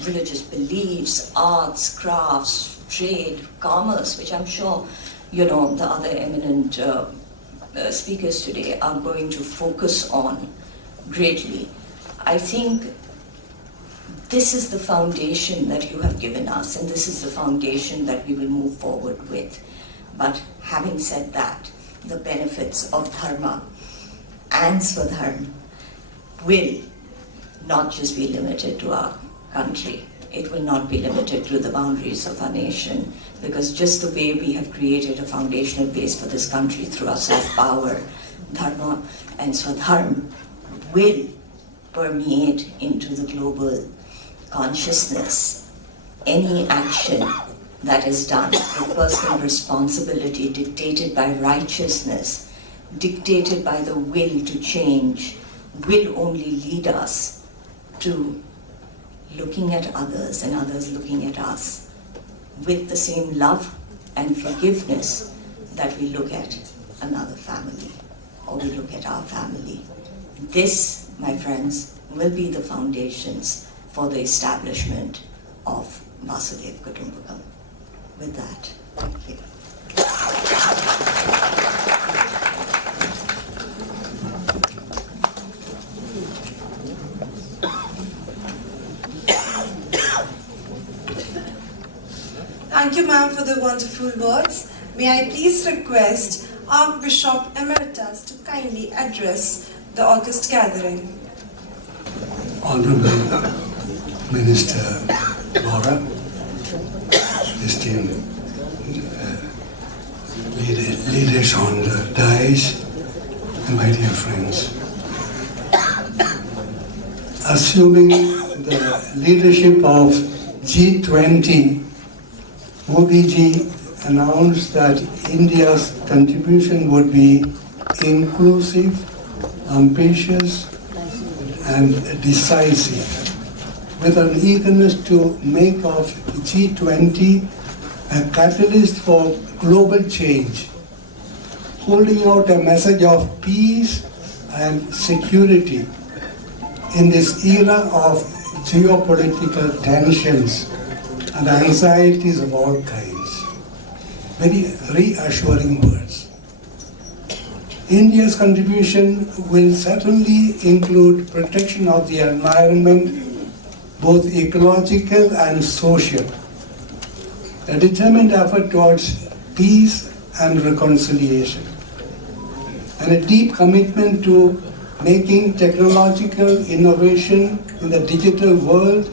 religious beliefs, arts, crafts, trade, commerce, which I'm sure, the other eminent speakers today are going to focus on, greatly. I think this is the foundation that you have given us, and this is the foundation that we will move forward with. But having said that, the benefits of dharma and swadharma will not just be limited to our country. It will not be limited to the boundaries of our nation, because just the way we have created a foundational base for this country through our soft power, dharma and swadharma will permeate into the global consciousness. Any action that is done with personal responsibility, dictated by righteousness, dictated by the will to change, will only lead us to looking at others and others looking at us with the same love and forgiveness that we look at another family or we look at our family. This, my friends, will be the foundations for the establishment of Vasudhaiva Kutumbakam. With that, thank you. Thank you, ma'am, for the wonderful words. May I please request Archbishop Emeritus to kindly address the August gathering. Honorable Minister Laura, esteemed leaders on the dais, and my dear friends. Assuming the leadership of G20, Modi ji announced that India's contribution would be inclusive, ambitious, and decisive, with an eagerness to make of G20 a catalyst for global change, holding out a message of peace and security in this era of geopolitical tensions and anxieties of all kinds. Very reassuring words. India's contribution will certainly include protection of the environment, both ecological and social, a determined effort towards peace and reconciliation, and a deep commitment to making technological innovation in the digital world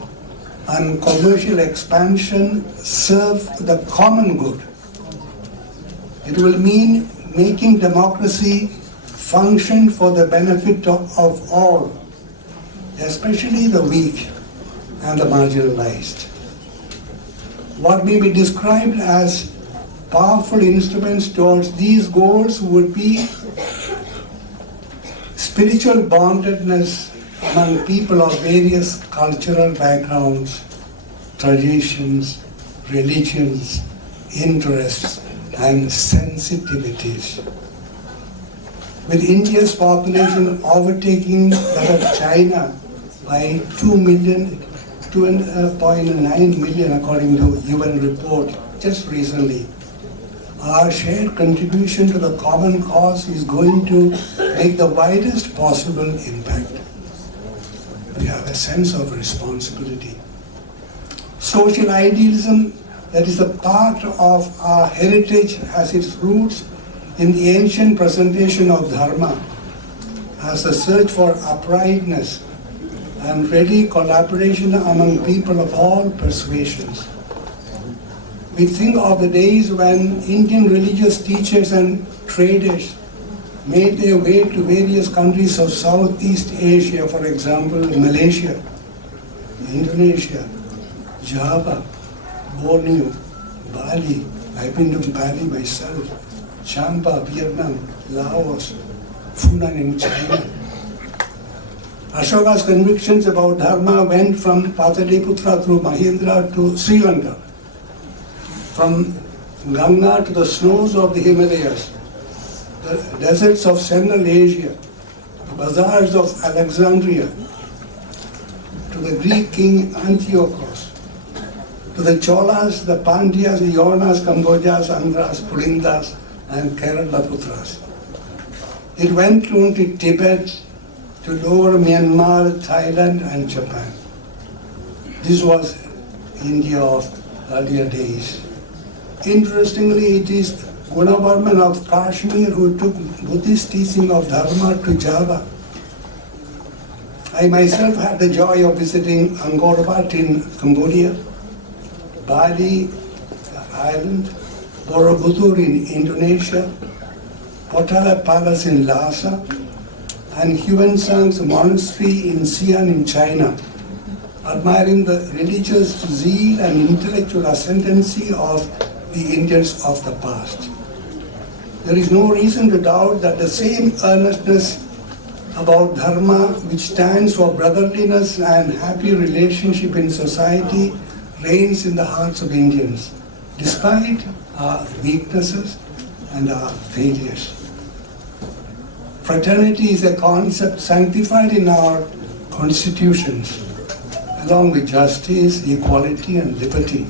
and commercial expansion serve the common good. It will mean making democracy function for the benefit of all, especially the weak and the marginalized. What may be described as powerful instruments towards these goals would be spiritual bondedness among people of various cultural backgrounds, traditions, religions, interests, and sensitivities. With India's population overtaking that of China by 2.9 million according to UN report just recently, our shared contribution to the common cause is going to make the widest possible impact. We have a sense of responsibility. Social idealism, that is a part of our heritage, has its roots in the ancient presentation of Dharma as a search for uprightness and ready collaboration among people of all persuasions. We think of the days when Indian religious teachers and traders made their way to various countries of Southeast Asia, for example, Malaysia, Indonesia, Java, Borneo, Bali. I've been to Bali myself, Champa, Vietnam, Laos, Funan in China. Ashoka's convictions about Dharma went from Pataliputra through Mahendra to Sri Lanka, from Ganga to the snows of the Himalayas, the deserts of Central Asia, the bazaars of Alexandria, to the Greek king Antiochus, to the Cholas, the Pandyas, the Yonas, Kambojas, Andhras, Purindas, and Kerala Putras. It went on to Tibet, to Lower Myanmar, Thailand and Japan. This was India of earlier days. Interestingly, it is Guwahati of Kashmir who took Buddhist teaching of Dharma to Java. I myself had the joy of visiting Angkor Wat in Cambodia, Bali Island, Borobudur in Indonesia, Potala Palace in Lhasa, and Huan Sang's monastery in Xi'an in China, admiring the religious zeal and intellectual ascendancy of the Indians of the past. There is no reason to doubt that the same earnestness about Dharma, which stands for brotherliness and happy relationship in society, reigns in the hearts of Indians, despite our weaknesses and our failures. Fraternity is a concept sanctified in our constitutions, along with justice, equality and liberty.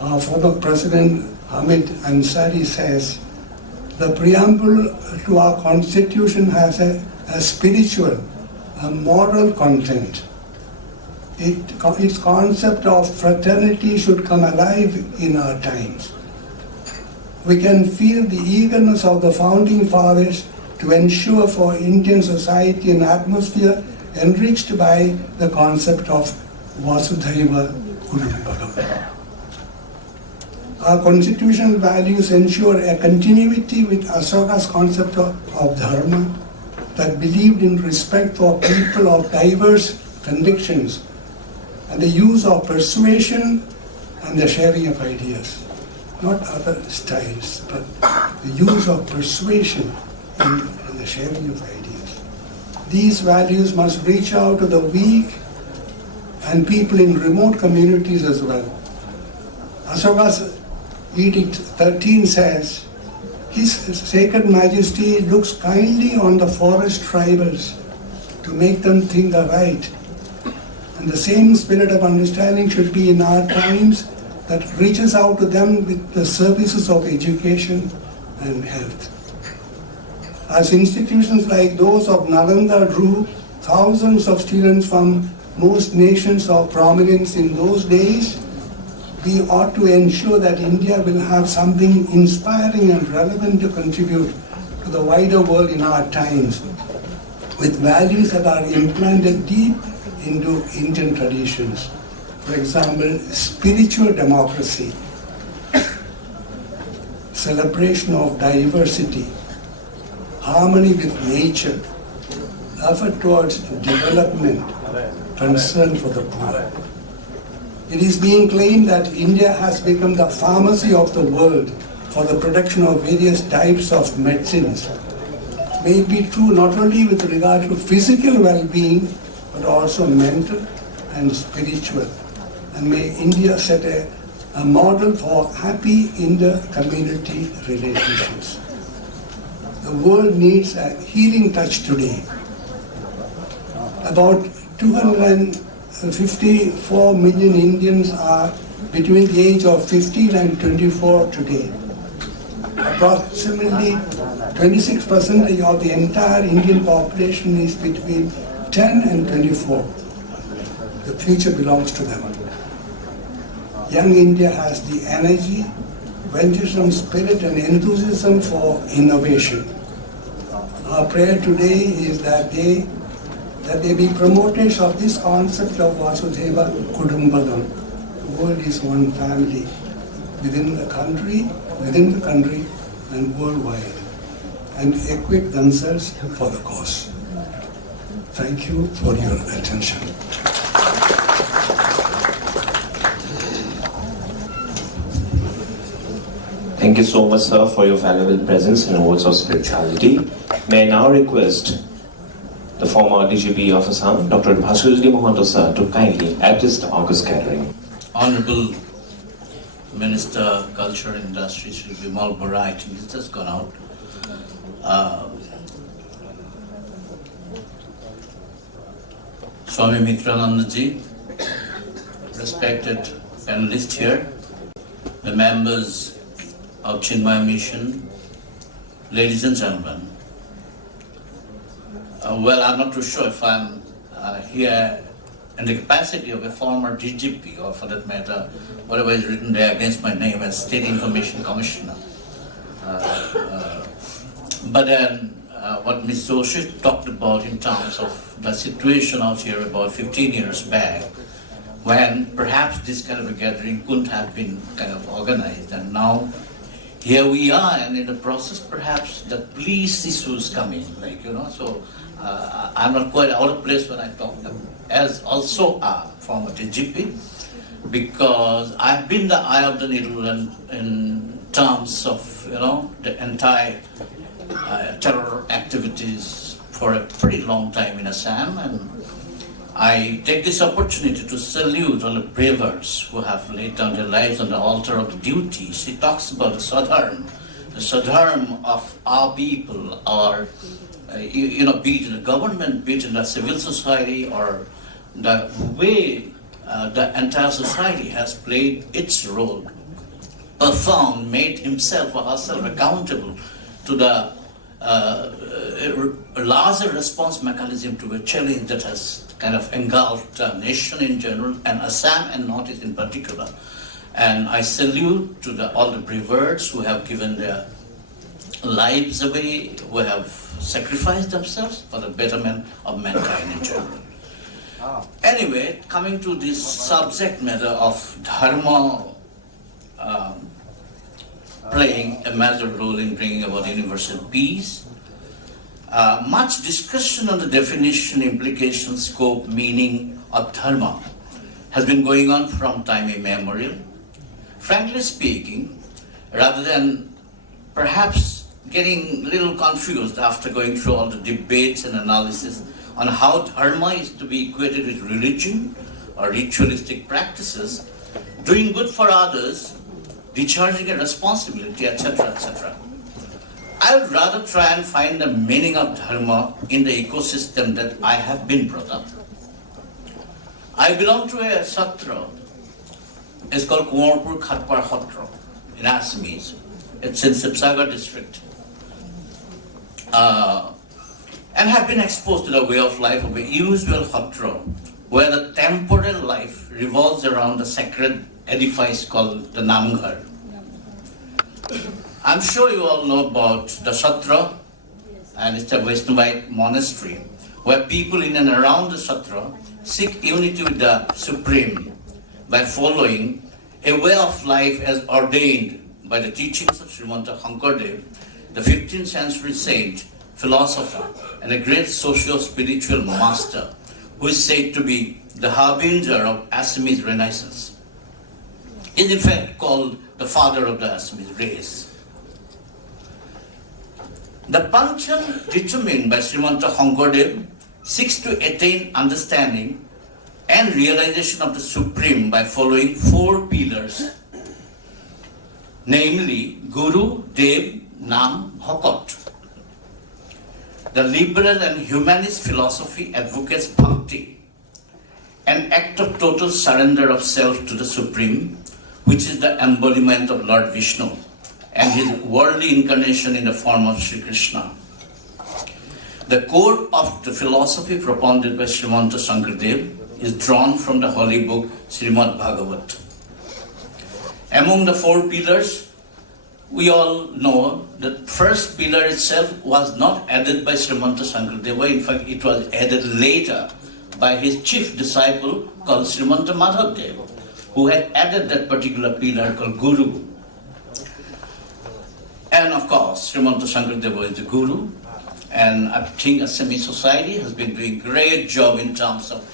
Our former President Hamid Ansari says, the preamble to our constitution has a spiritual, a moral content. Its concept of fraternity should come alive in our times. We can feel the eagerness of the founding fathers to ensure for Indian society an atmosphere enriched by the concept of Vasudhaiva Kutumbakam. Our constitutional values ensure a continuity with Ashoka's concept of Dharma that believed in respect for people of diverse convictions and the use of persuasion and the sharing of ideas. Not other styles, but the use of persuasion in the sharing of ideas. These values must reach out to the weak and people in remote communities as well. Ashoka's Edict 13 says, His Sacred Majesty looks kindly on the forest tribals to make them think aright. And the same spirit of understanding should be in our times that reaches out to them with the services of education and health. As institutions like those of Nalanda drew thousands of students from most nations of prominence in those days, we ought to ensure that India will have something inspiring and relevant to contribute to the wider world in our times, with values that are implanted deep into Indian traditions. For example, spiritual democracy, celebration of diversity, harmony with nature, effort towards development, concern for the poor. It is being claimed that India has become the pharmacy of the world for the production of various types of medicines. May it be true not only with regard to physical well-being, but also mental and spiritual. And may India set a model for happy inter-community relationships. The world needs a healing touch today. About 254 million Indians are between the age of 15 and 24 today. Approximately 26% of the entire Indian population is between 10 and 24. The future belongs to them. Young India has the energy, venturesome spirit and enthusiasm for innovation. Our prayer today is that they be promoters of this concept of Vasudhaiva Kutumbakam. The world is one family within the country, and worldwide, and equip themselves for the cause. Thank you for your attention. Thank you so much, sir, for your valuable presence and words of spirituality. May I now request the former DGP of Assam, Dr. Vasudhaiva Kutumbakam sir, to kindly address the August gathering. Honorable Minister, Culture and Industry, Shri Bimal Bora, actually he's just gone out. Swami Mitranandaji, respected panelists here, the members of Chinmaya Mission, ladies and gentlemen. Well, I'm not too sure if I'm here in the capacity of a former DGP, or for that matter, whatever is written there against my name as State Information Commissioner. But then what Ms. Joshi talked about in terms of the situation out here about 15 years back, when perhaps this kind of a gathering couldn't have been kind of organized, and now here we are, and in the process perhaps the police issues come in, like, you know, so I'm not quite out of place when I talk as also a former DGP, because I've been the eye of the needle in terms of, you know, the anti-terror activities for a pretty long time in Assam, and I take this opportunity to salute all the bravers who have laid down their lives on the altar of the duties. He talks about the sadharm of our people, or you know, be it in the government, be it in the civil society, or the way the entire society has played its role, performed, made himself or herself accountable to the larger response mechanism to a challenge that has kind of engulfed the nation in general, and Assam and Northeast in particular. And I salute to all the bravers who have given their lives away, who have sacrificed themselves for the betterment of mankind in general. Anyway, coming to this subject matter of dharma playing a major role in bringing about universal peace, much discussion on the definition, implication, scope, meaning of dharma has been going on from time immemorial. Frankly speaking, rather than perhaps getting a little confused after going through all the debates and analysis on how dharma is to be equated with religion or ritualistic practices, doing good for others, discharging a responsibility, etc., etc., I would rather try and find the meaning of dharma in the ecosystem that I have been brought up. I belong to a satra. It's called Kumarpur Khatpar Khatra in Assamese. It's in Sibsagar district. And have been exposed to the way of life of a usual khatra, where the temporal life revolves around the sacred edifice called the Namghar. I'm sure you all know about the Satra, and it's a Vaishnavite monastery, where people in and around the Satra seek unity with the Supreme by following a way of life as ordained by the teachings of Srimanta Shankardev, the 15th century saint, philosopher, and a great socio-spiritual master, who is said to be the harbinger of Assamese Renaissance. He is in fact called the father of the Assamese race. The Panchan determined by Srimanta Shankardev seeks to attain understanding and realization of the Supreme by following 4 pillars, namely Guru, Dev, Nam, Bhakat. The liberal and humanist philosophy advocates bhakti, an act of total surrender of self to the Supreme, which is the embodiment of Lord Vishnu and his worldly incarnation in the form of Sri Krishna. The core of the philosophy propounded by Srimanta Shankardev is drawn from the holy book Srimad Bhagavat. Among the 4 pillars, we all know that first pillar itself was not added by Srimanta Shankardev. In fact, it was added later by his chief disciple called Srimanta Madhavdev, who had added that particular pillar called Guru. And of course, Srimanta Shankardev was the Guru, and I think Assamese society has been doing a great job in terms of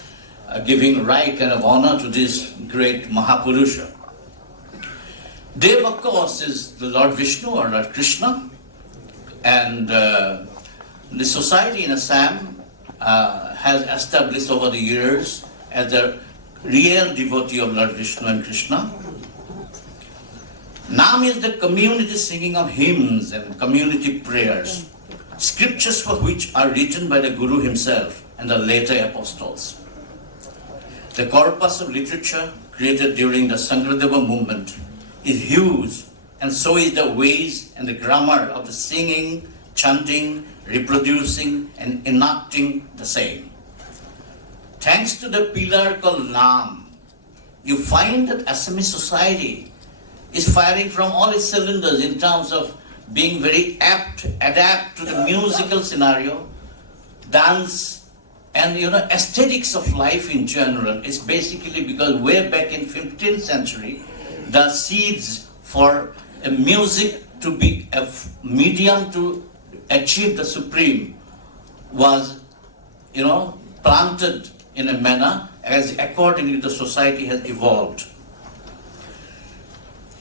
giving right kind of honor to this great Mahapurusha. Dev, of course, is the Lord Vishnu or Lord Krishna, and the society in Assam has established over the years as a real devotee of Lord Vishnu and Krishna. Nam is the community singing of hymns and community prayers, scriptures for which are written by the Guru himself and the later apostles. The corpus of literature created during the Sangradeva movement is huge, and so is the ways and the grammar of the singing, chanting, reproducing, and enacting the same. Thanks to the pillar called Nam, you find that Assamese society is firing from all its cylinders in terms of being very adapt to the musical scenario, dance, and aesthetics of life in general. It's basically because way back in 15th century, the seeds for a music to be a medium to achieve the supreme was, planted in a manner as accordingly the society has evolved.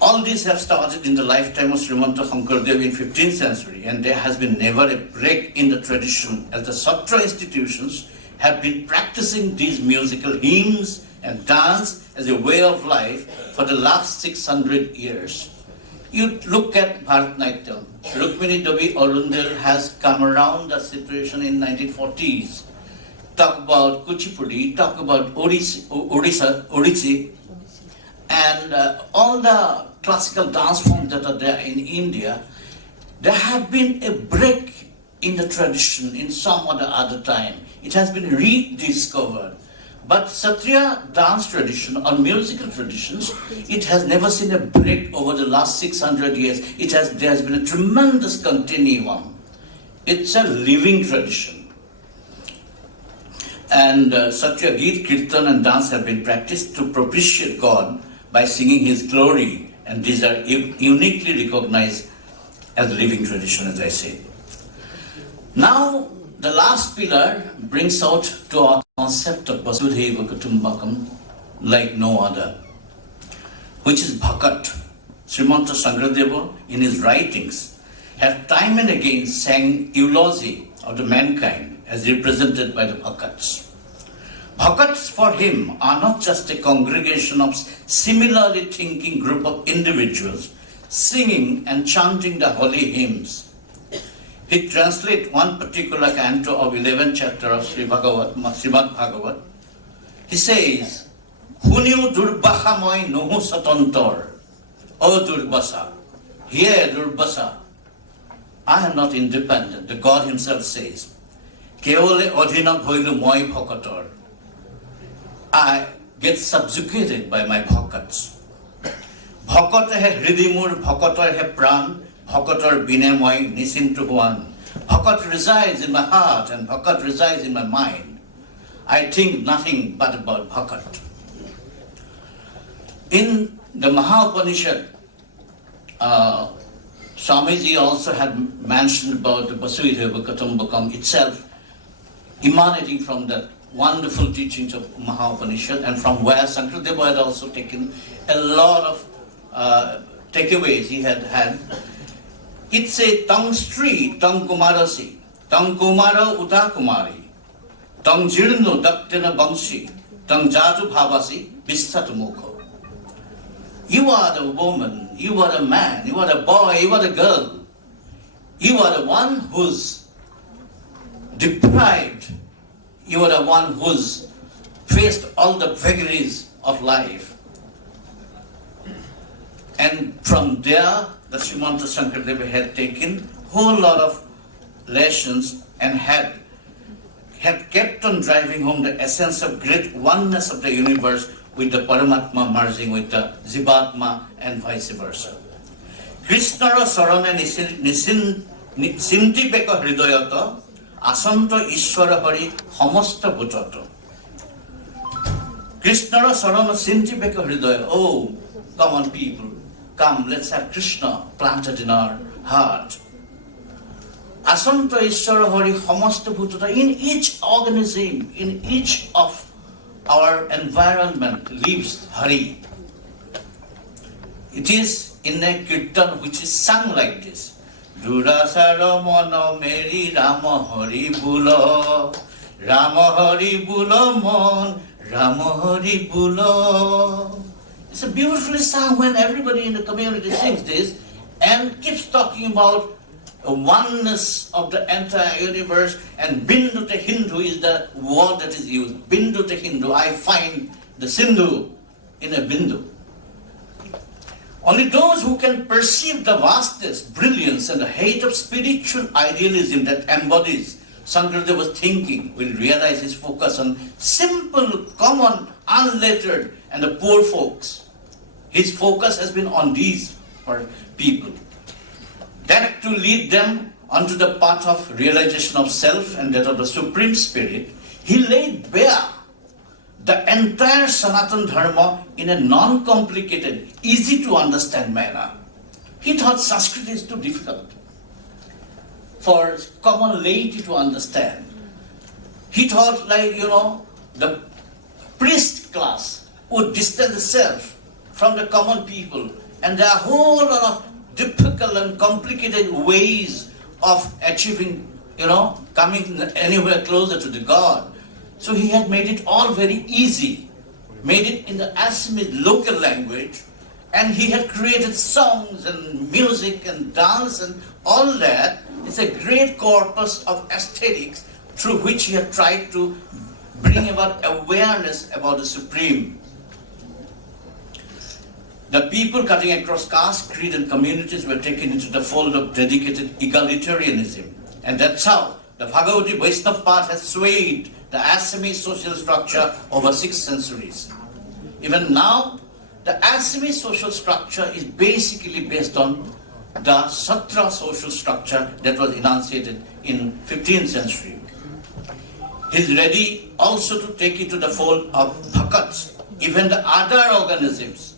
All these have started in the lifetime of Srimanta Shankardev in 15th century, and there has been never a break in the tradition as the Satra institutions have been practicing these musical hymns and dance as a way of life for the last 600 years. You look at Bharatanatyam. Rukmini Devi Arundel has come around the situation in 1940s. Talk about Kuchipudi, talk about Odissi, and all the classical dance forms that are there in India. There have been a break in the tradition in some or the other time. It has been rediscovered. But Satriya dance tradition or musical traditions, it has never seen a break over the last 600 years. There has been a tremendous continuum. It's a living tradition. And Satriya Geet, Kirtan and dance have been practiced to propitiate God by singing His glory. And these are uniquely recognized as living tradition, as I say. Now, the last pillar brings out to our concept of Vasudhaiva Kutumbakam like no other, which is Bhakat. Srimanta Shankaradeva, in his writings, have time and again sang eulogy of the mankind as represented by the Bhakats. Bhakats for him are not just a congregation of similarly thinking group of individuals singing and chanting the holy hymns. He translates one particular canto of 11th chapter of Srimad Bhagavat. He says, Huniu durbasa moi nohu satantor. O Durbasa, here Durbasa, I am not independent. The God himself says, Keole odhina bhoilu moi bhakator. I get subjugated by my bhakats. Bhakata hai hridimur, bhakatar hai pran, bhakatar bine moi nisintu huan. Bhakat resides in my heart and bhakat resides in my mind. I think nothing but about bhakat. In the Maha-Upanishad, Swamiji also had mentioned about the Vasudhaiva Kutumbakam itself, emanating from the wonderful teachings of Maha-Upanishad, and from where Shankaradeva had also taken a lot of takeaways he had had. It's a tang stri, tang kumarasi, tang kumara uta kumari, tang jirno daktena bangshi, tang jatu bhavasi, bistat mukho. You are the woman, you are the man, you are the boy, you are the girl. You are the one who's deprived. You are the one who's faced all the vagaries of life. And from there, the Srimanta Shankaradeva had taken a whole lot of lessons and had kept on driving home the essence of great oneness of the universe, with the Paramatma merging with the Jivatma and vice versa. Krishnara sarana sinti beka hridayata asanto ishvara hari hamasta bhutato. Krishnara sarana sinti beka hridaya. Oh, come on people, come, let's have Krishna planted in our heart. Asanto ishvara hari hamasta bhutato. In each organism, in each of our environment lives Hari. It is in a kirtan which is sung like this. Durasa Ramana Meri Rama Hari Bula, Rama Hari Bula Mon, Rama Hari Bula. It's a beautifully sung when everybody in the community sings this and keeps talking about the oneness of the entire universe, and Bindu te Hindu is the word that is used. Bindu te Hindu, I find the Sindhu in a Bindu. Only those who can perceive the vastness, brilliance, and the height of spiritual idealism that embodies Shankardeva's thinking will realize his focus on simple, common, unlettered, and the poor folks. His focus has been on these people. That to lead them onto the path of realization of self and that of the Supreme Spirit, he laid bare the entire Sanatan Dharma in a non-complicated, easy to understand manner. He thought Sanskrit is too difficult for common laity to understand. He thought the priest class would distance itself from the common people, and there are a whole lot of difficult and complicated ways of achieving, coming anywhere closer to the God. So he had made it all very easy, made it in the Assamese local language, and he had created songs and music and dance and all that. It's a great corpus of aesthetics through which he had tried to bring about awareness about the Supreme. The people cutting across caste, creed and communities were taken into the fold of dedicated egalitarianism. And that's how the Bhagavati Vaishnava path has swayed the Assamese social structure over 6 centuries. Even now, the Assamese social structure is basically based on the Satra social structure that was enunciated in 15th century. He is ready also to take it to the fold of Bhakats, even the other organisms.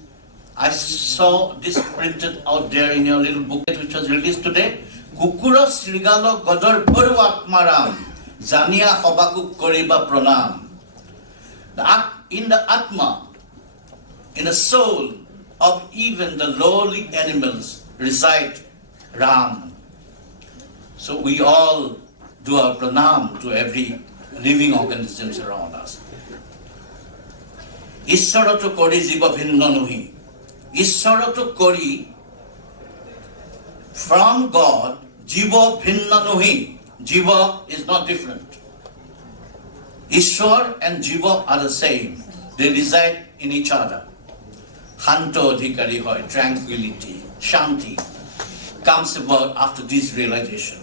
I saw this printed out there in your little booklet which was released today. Kukura Srigalo Godor Bharu Atmaram Zania Hobaku Koriba Pranam. In the Atma, in the soul of even the lowly animals reside Ram. So we all do our pranam to every living organisms around us. Ishara to kori jiva bhinna nuhi. Ishara to kori from God, jiva bhinna nuhi. Jiva is not different. Ishwar and jiva are the same. They reside in each other. Hanto adhikari hoy, tranquility, shanti comes about after this realization.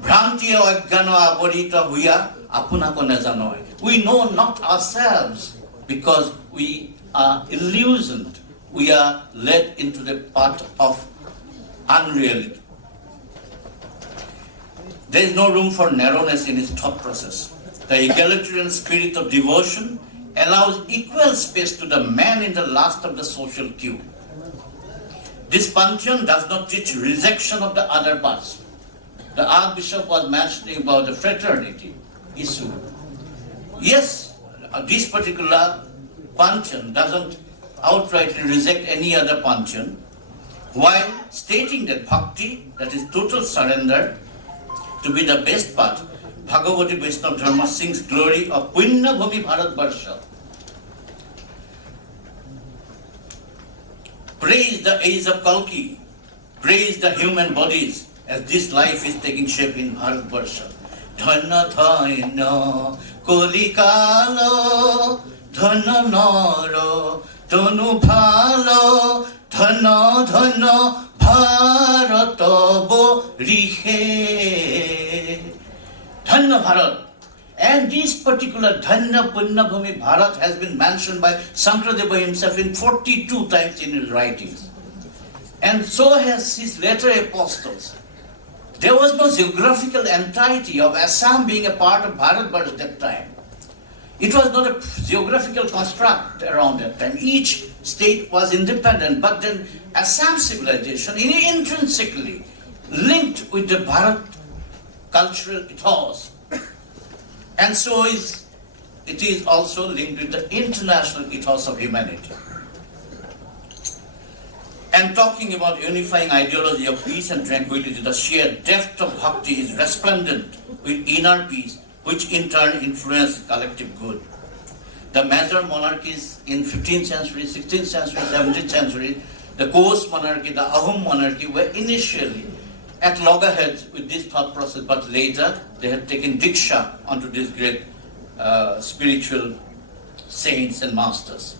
Bhranti ajnana avarita huya apunako najanoy. We know not ourselves because we are illusioned. We are led into the path of unreality. There is no room for narrowness in his thought process. The egalitarian spirit of devotion allows equal space to the man in the last of the social queue. This pantheon does not teach rejection of the other parts. The Archbishop was mentioning about the fraternity issue. Yes, this particular pantheon doesn't outrightly reject any other pantheon, while stating that bhakti, that is total surrender, to be the best part. Bhagavati Vaishnava Dharma sings glory of Punya Bhumi Bharat Varsha. Praise the age of Kalki. Praise the human bodies as this life is taking shape in Bharat Varsha. Dhanna Dhaina Kolikalo Dhanna Naro Tonu Bhalo Dhanna Dhanna Bharatabo Rihe. Dhanna Bharat. And this particular Dhanna Punya Bhumi Bharat has been mentioned by Shankaradeva himself in 42 times in his writings. And so has his later apostles. There was no geographical entirety of Assam being a part of Bharatvarsh at that time. It was not a geographical construct around that time. Each state was independent, but then Assam civilization intrinsically linked with the Bharat cultural ethos. And so it is also linked with the international ethos of humanity. And talking about unifying ideology of peace and tranquility, the sheer depth of bhakti is resplendent with inner peace, which in turn influences collective good. The major monarchies in 15th century, 16th century, 17th century, the Kos monarchy, the Ahom monarchy were initially at loggerheads with this thought process, but later they had taken diksha onto these great spiritual saints and masters.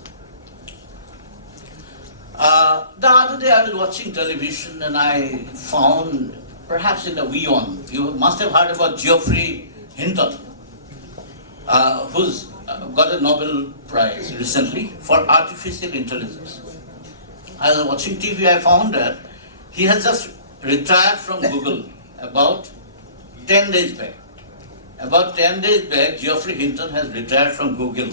The other day I was watching television and I found, perhaps in the WION, you must have heard about Geoffrey Hinton, who's got a Nobel Prize recently for artificial intelligence. I was watching TV, I found that he has just retired from Google about 10 days back. About 10 days back, Geoffrey Hinton has retired from Google.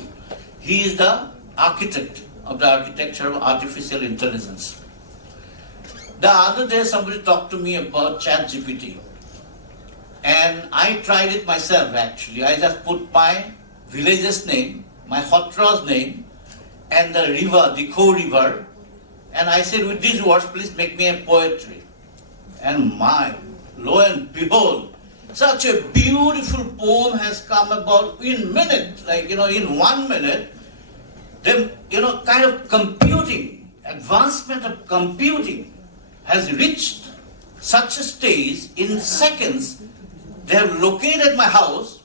He is the architect of the architecture of artificial intelligence. The other day, somebody talked to me about ChatGPT. And I tried it myself, actually. I just put my village's name, my Hotra's name, and the river, the Kho River, and I said, with these words, please make me a poetry. And lo and behold, such a beautiful poem has come about in minutes, in 1 minute. Then, kind of computing, advancement of computing has reached such a stage in seconds. They have located my house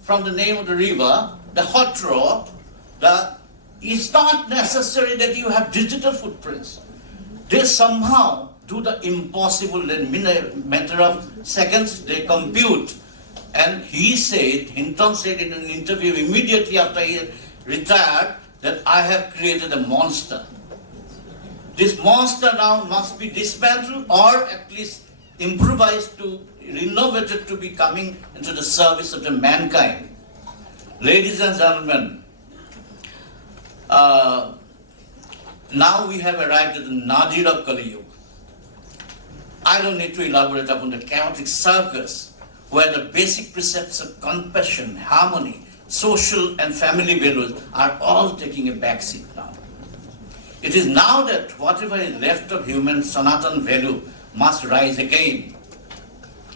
from the name of the river, the Hotra, it's not necessary that you have digital footprints. They somehow do the impossible in a matter of seconds, they compute. And Hinton said in an interview immediately after he retired, that I have created a monster. This monster now must be dismantled or at least improvised renovated to be coming into the service of the mankind. Ladies and gentlemen, now we have arrived at the nadir of Kali Yuga. I don't need to elaborate upon the chaotic circus where the basic precepts of compassion, harmony, social and family values are all taking a backseat now. It is now that whatever is left of human Sanatan value must rise again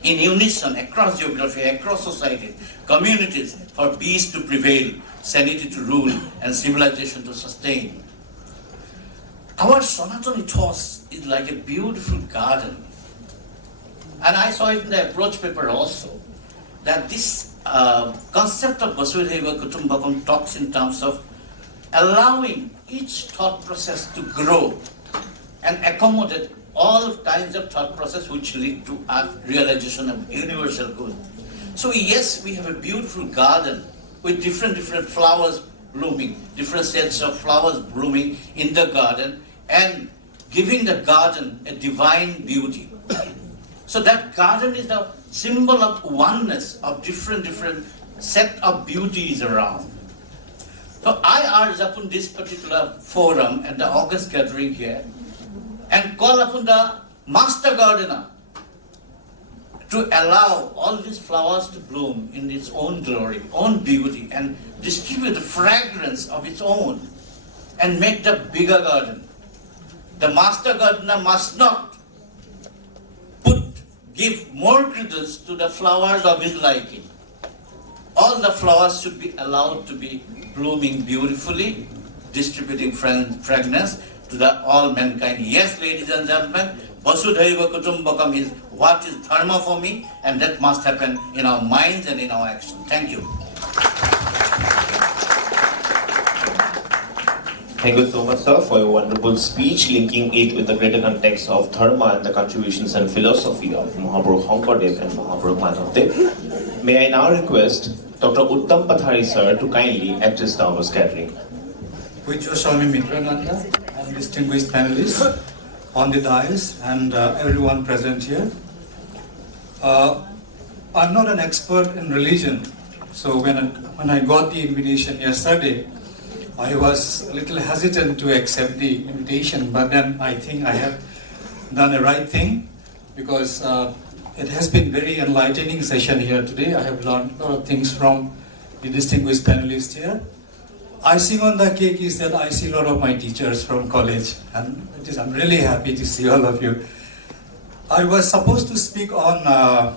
in unison across geography, across society, communities, for peace to prevail, sanity to rule, and civilization to sustain. Our Sanatan ethos is like a beautiful garden. And I saw it in the approach paper also, that this concept of Vasudhaiva Kutumbakam talks in terms of allowing each thought process to grow and accommodate all kinds of thought process which lead to a realization of universal good. So yes, we have a beautiful garden with different flowers blooming, different sets of flowers blooming in the garden and giving the garden a divine beauty. So that garden is the symbol of oneness of different set of beauties around. So I urge upon this particular forum and the August gathering here and call upon the master gardener to allow all these flowers to bloom in its own glory, own beauty, and distribute the fragrance of its own and make the bigger garden. The master gardener must not give more credence to the flowers of his liking. All the flowers should be allowed to be blooming beautifully, distributing fragrance to all mankind. Yes, ladies and gentlemen, Vasudhaiva Kutumbakam is what is dharma for me, and that must happen in our minds and in our action. Thank you. Thank you so much, sir, for your wonderful speech, linking it with the greater context of dharma and the contributions and philosophy of Mahaprabhu Hankadev and Mahaprabhu Madhavdev. May I now request Dr. Uttam Pathari, sir, to kindly address the August gathering. Pujya Swami Mitrananda and distinguished panelists on the dais and everyone present here. I'm not an expert in religion, so when I got the invitation yesterday, I was a little hesitant to accept the invitation, but then I think I have done the right thing because it has been very enlightening session here today. I have learned a lot of things from the distinguished panelists here. Icing on the cake is that I see a lot of my teachers from college, and I'm really happy to see all of you. I was supposed to speak on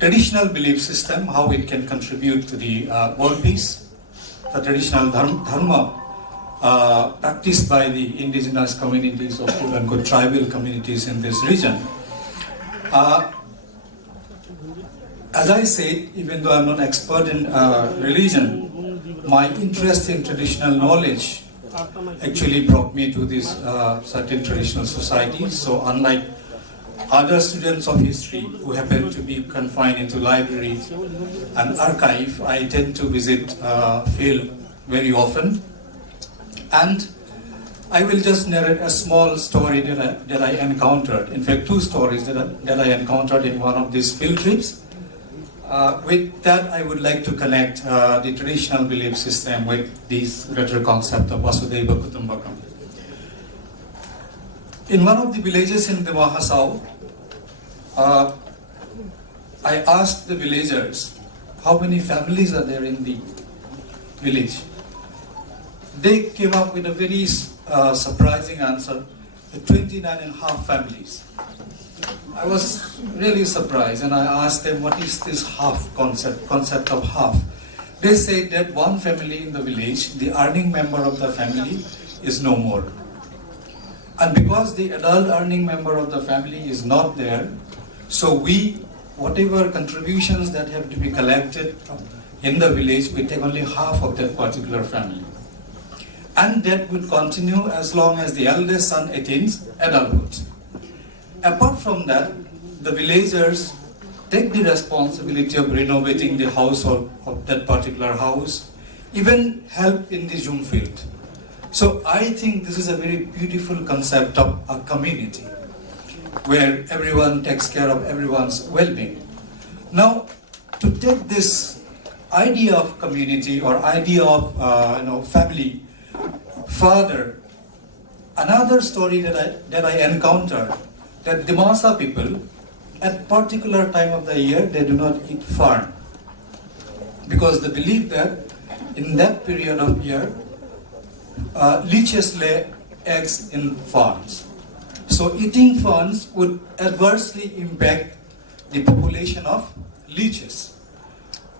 traditional belief system, how it can contribute to the world peace. The traditional dharma practiced by the indigenous communities of quote-unquote tribal communities in this region. As I said, even though I'm not expert in religion, my interest in traditional knowledge actually brought me to this certain traditional society. So unlike other students of history who happen to be confined into libraries and archive, I tend to visit field very often. And I will just narrate a small story that I encountered. In fact, two stories that I encountered in one of these field trips. With that, I would like to connect the traditional belief system with this greater concept of Vasudhaiva Kutumbakam. In one of the villages in the Mahasau, I asked the villagers, how many families are there in the village? They came up with a very surprising answer, 29.5 families. I was really surprised, and I asked them, what is this half concept of half? They said that one family in the village, the earning member of the family is no more. And because the adult earning member of the family is not there, so whatever contributions that have to be collected in the village, we take only half of that particular family. And that would continue as long as the eldest son attains adulthood. Apart from that, the villagers take the responsibility of renovating the household of that particular house, even help in the Zoom field. So I think this is a very beautiful concept of a community where everyone takes care of everyone's well-being. Now, to take this idea of community or idea of family further, another story that I encountered, that Dimasa people, at particular time of the year, they do not eat fern, because they believe that in that period of year, leeches lay eggs in ferns. So eating ferns would adversely impact the population of leeches,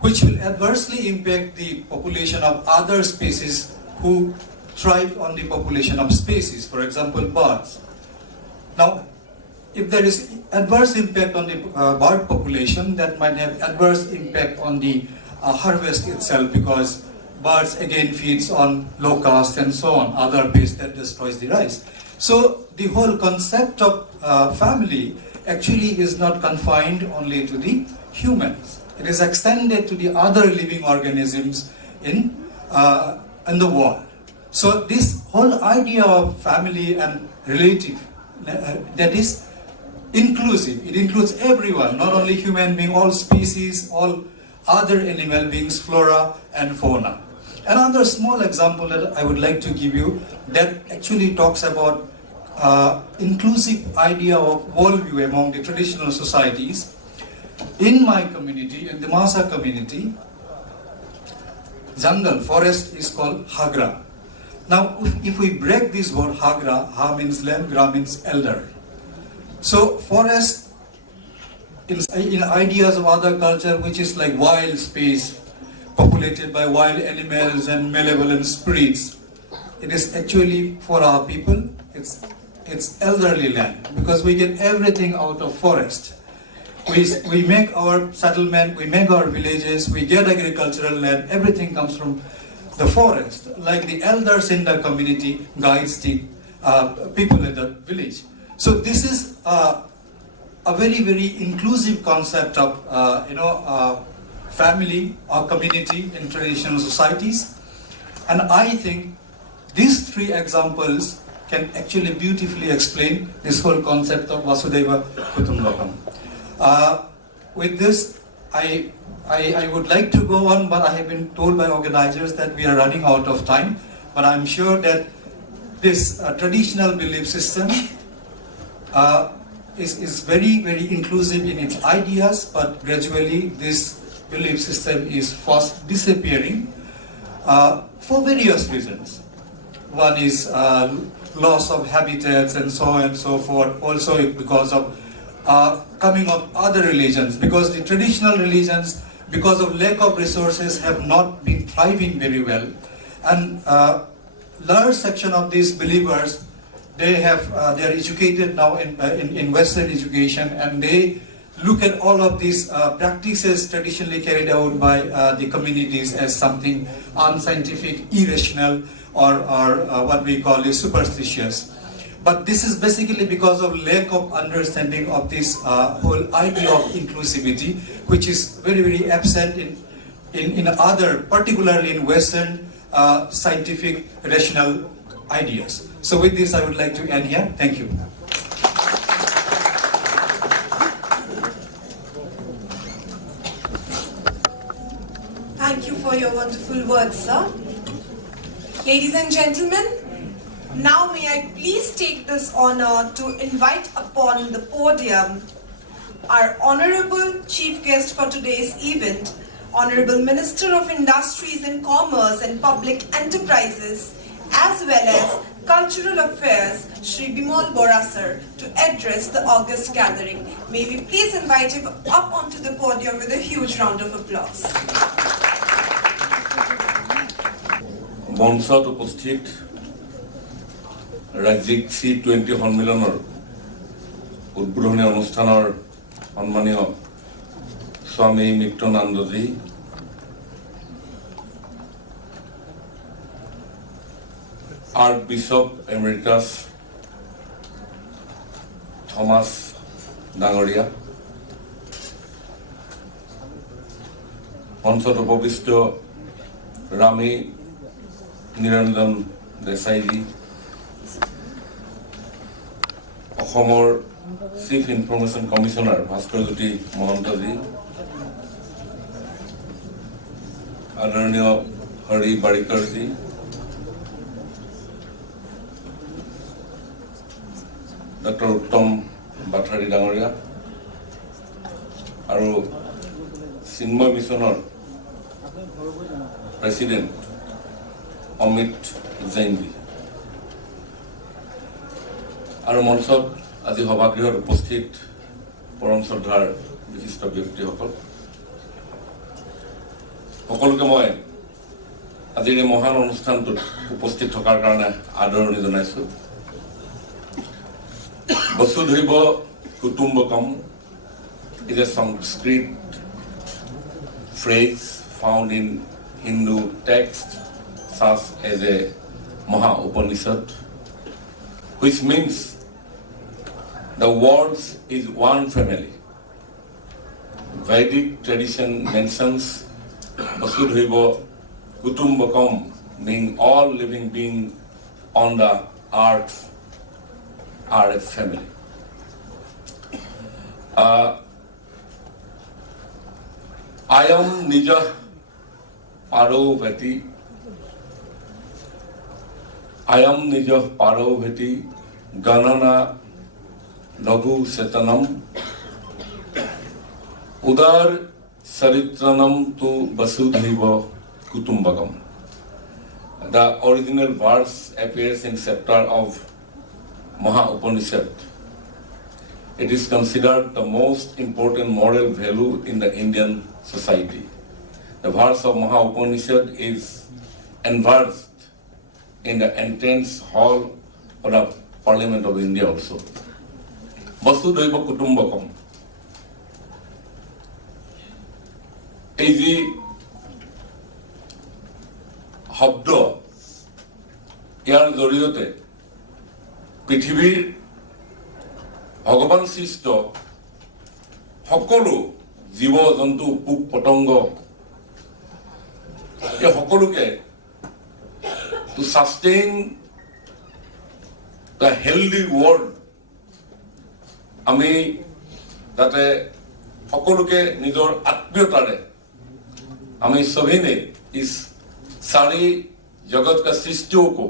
which will adversely impact the population of other species who thrive on the population of species, for example, birds. Now, if there is adverse impact on the bird population, that might have adverse impact on the harvest itself, because birds again feeds on locusts and so on, other pests that destroys the rice. So the whole concept of family actually is not confined only to the humans. It is extended to the other living organisms in the world. So this whole idea of family and relative, that is inclusive. It includes everyone, not only human being, all species, all other animal beings, flora and fauna. Another small example that I would like to give you that actually talks about inclusive idea of worldview among the traditional societies. In my community, in the Masa community, jungle, forest is called Hagra. Now, if we break this word Hagra, Ha means land, Gra means elder. So forest, in ideas of other culture, which is like wild space, populated by wild animals and malevolent spirits, it is actually for our people, it's elderly land, because we get everything out of forest. We make our settlement, we make our villages, we get agricultural land, everything comes from the forest. Like the elders in the community guides the people in the village. So this is a very, very inclusive concept of family or community in traditional societies. And I think these three examples can actually beautifully explain this whole concept of Vasudhaiva Kutumbakam. With this, I would like to go on, but I have been told by organizers that we are running out of time. But I'm sure that this traditional belief system is very, very inclusive in its ideas, but gradually this belief system is fast disappearing for various reasons. One is loss of habitats and so on and so forth, also because of coming of other religions, because the traditional religions, because of lack of resources, have not been thriving very well. And large section of these believers, they are educated now in Western education, and they look at all of these practices traditionally carried out by the communities as something unscientific, irrational, or what we call is superstitious. But this is basically because of lack of understanding of this whole idea of inclusivity, which is very, very absent in other, particularly in Western scientific, rational ideas. So with this, I would like to end here. Thank you. Thank you for your wonderful words, sir. Ladies and gentlemen, now may I please take this honor to invite upon the podium our Honorable Chief Guest for today's event, Honorable Minister of Industries and Commerce and Public Enterprises, as well as Cultural Affairs, Shri Bimal Bora sir, to address the august gathering. May we please invite him up onto the podium with a huge round of applause. মঞ্চত উপস্থিত ৰাজ্যিক C20 সন্মিলনৰ উদ্বোধনী অনুষ্ঠানৰ সন্মানীয় স্বামী মিত্ৰানন্দজী, Archbishop Emeritus Thomas Dangoria, মঞ্চত উপবিষ্ট ৰামী নিৰঞ্জন দেশাইজী, অসমৰ চিফ ইনফৰমেশ্যন কমিশ্যনাৰ ভাস্কৰজ্যোতি মহন্তজী, আদৰণীয় হৰি বাৰিকৰজী, ডক্টৰ উত্তম বাথাৰী ডাঙৰীয়া আৰু চিন্ময় মিছনৰ প্ৰেচিডেণ্ট অমিত জৈনজী আৰু মঞ্চত আজি সভাগৃহত উপস্থিত পৰম শ্ৰদ্ধাৰ বিশিষ্ট ব্যক্তিসকল, সকলোকে মই আজিৰ এই মহান অনুষ্ঠানটোত উপস্থিত থকাৰ কাৰণে আদৰণি জনাইছোঁ। Vasudhaiva Kutumbakam is a Sanskrit phrase found in Hindu texts such as a Maha Upanishad, which means the words is one family. Vedic tradition mentions Vasudhaiva Kutumbakam meaning all living beings on the earth are a family. I am Nija Parovati. I am Nija Parovati Ganana Lagu Setanam Udar Saritranam tu Vasudhaiva Kutumbakam. The original verse appears in chapter of Maha Upanishad. It is considered the most important moral value in the Indian society. The verse of Maha Upanishad is enversed in the entrance hall of the Parliament of India also. Vasudhaiva Kutumbakam. এই যে শব্দ, ইয়াৰ জৰিয়তে পৃথিৱীৰ ভগৱান সৃষ্ট সকলো জীৱ জন্তু পোক পতংগ এই সকলোকে to sustain the healthy world আমি যাতে সকলোকে নিজৰ আত্মীয়তাৰে আমি सभी ने इस सारी जगत का सृष्टियों को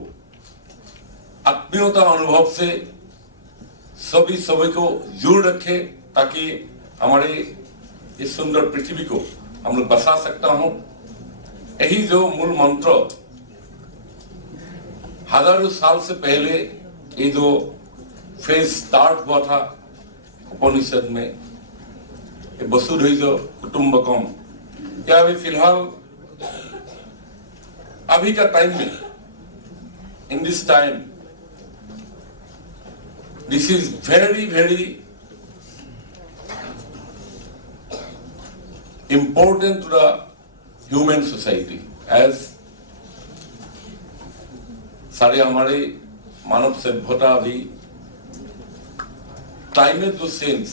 आत्मीयता अनुभव से सभी को जोड़ रखे ताकि हमारे इस सुंदर पृथ्वी को हम लोग बसा सकता हूं। यही जो मूल मंत्र हजारों साल से पहले ये जो फेज स्टार्ट हुआ था उपनिषद में, ये वसुधैव कुटुंबकम, क्या अभी फिलहाल अभी का टाइम में in this time this is very important to the human society. As सारे हमारे मानव सभ्यता अभी क्लाइमेट जो चेंज,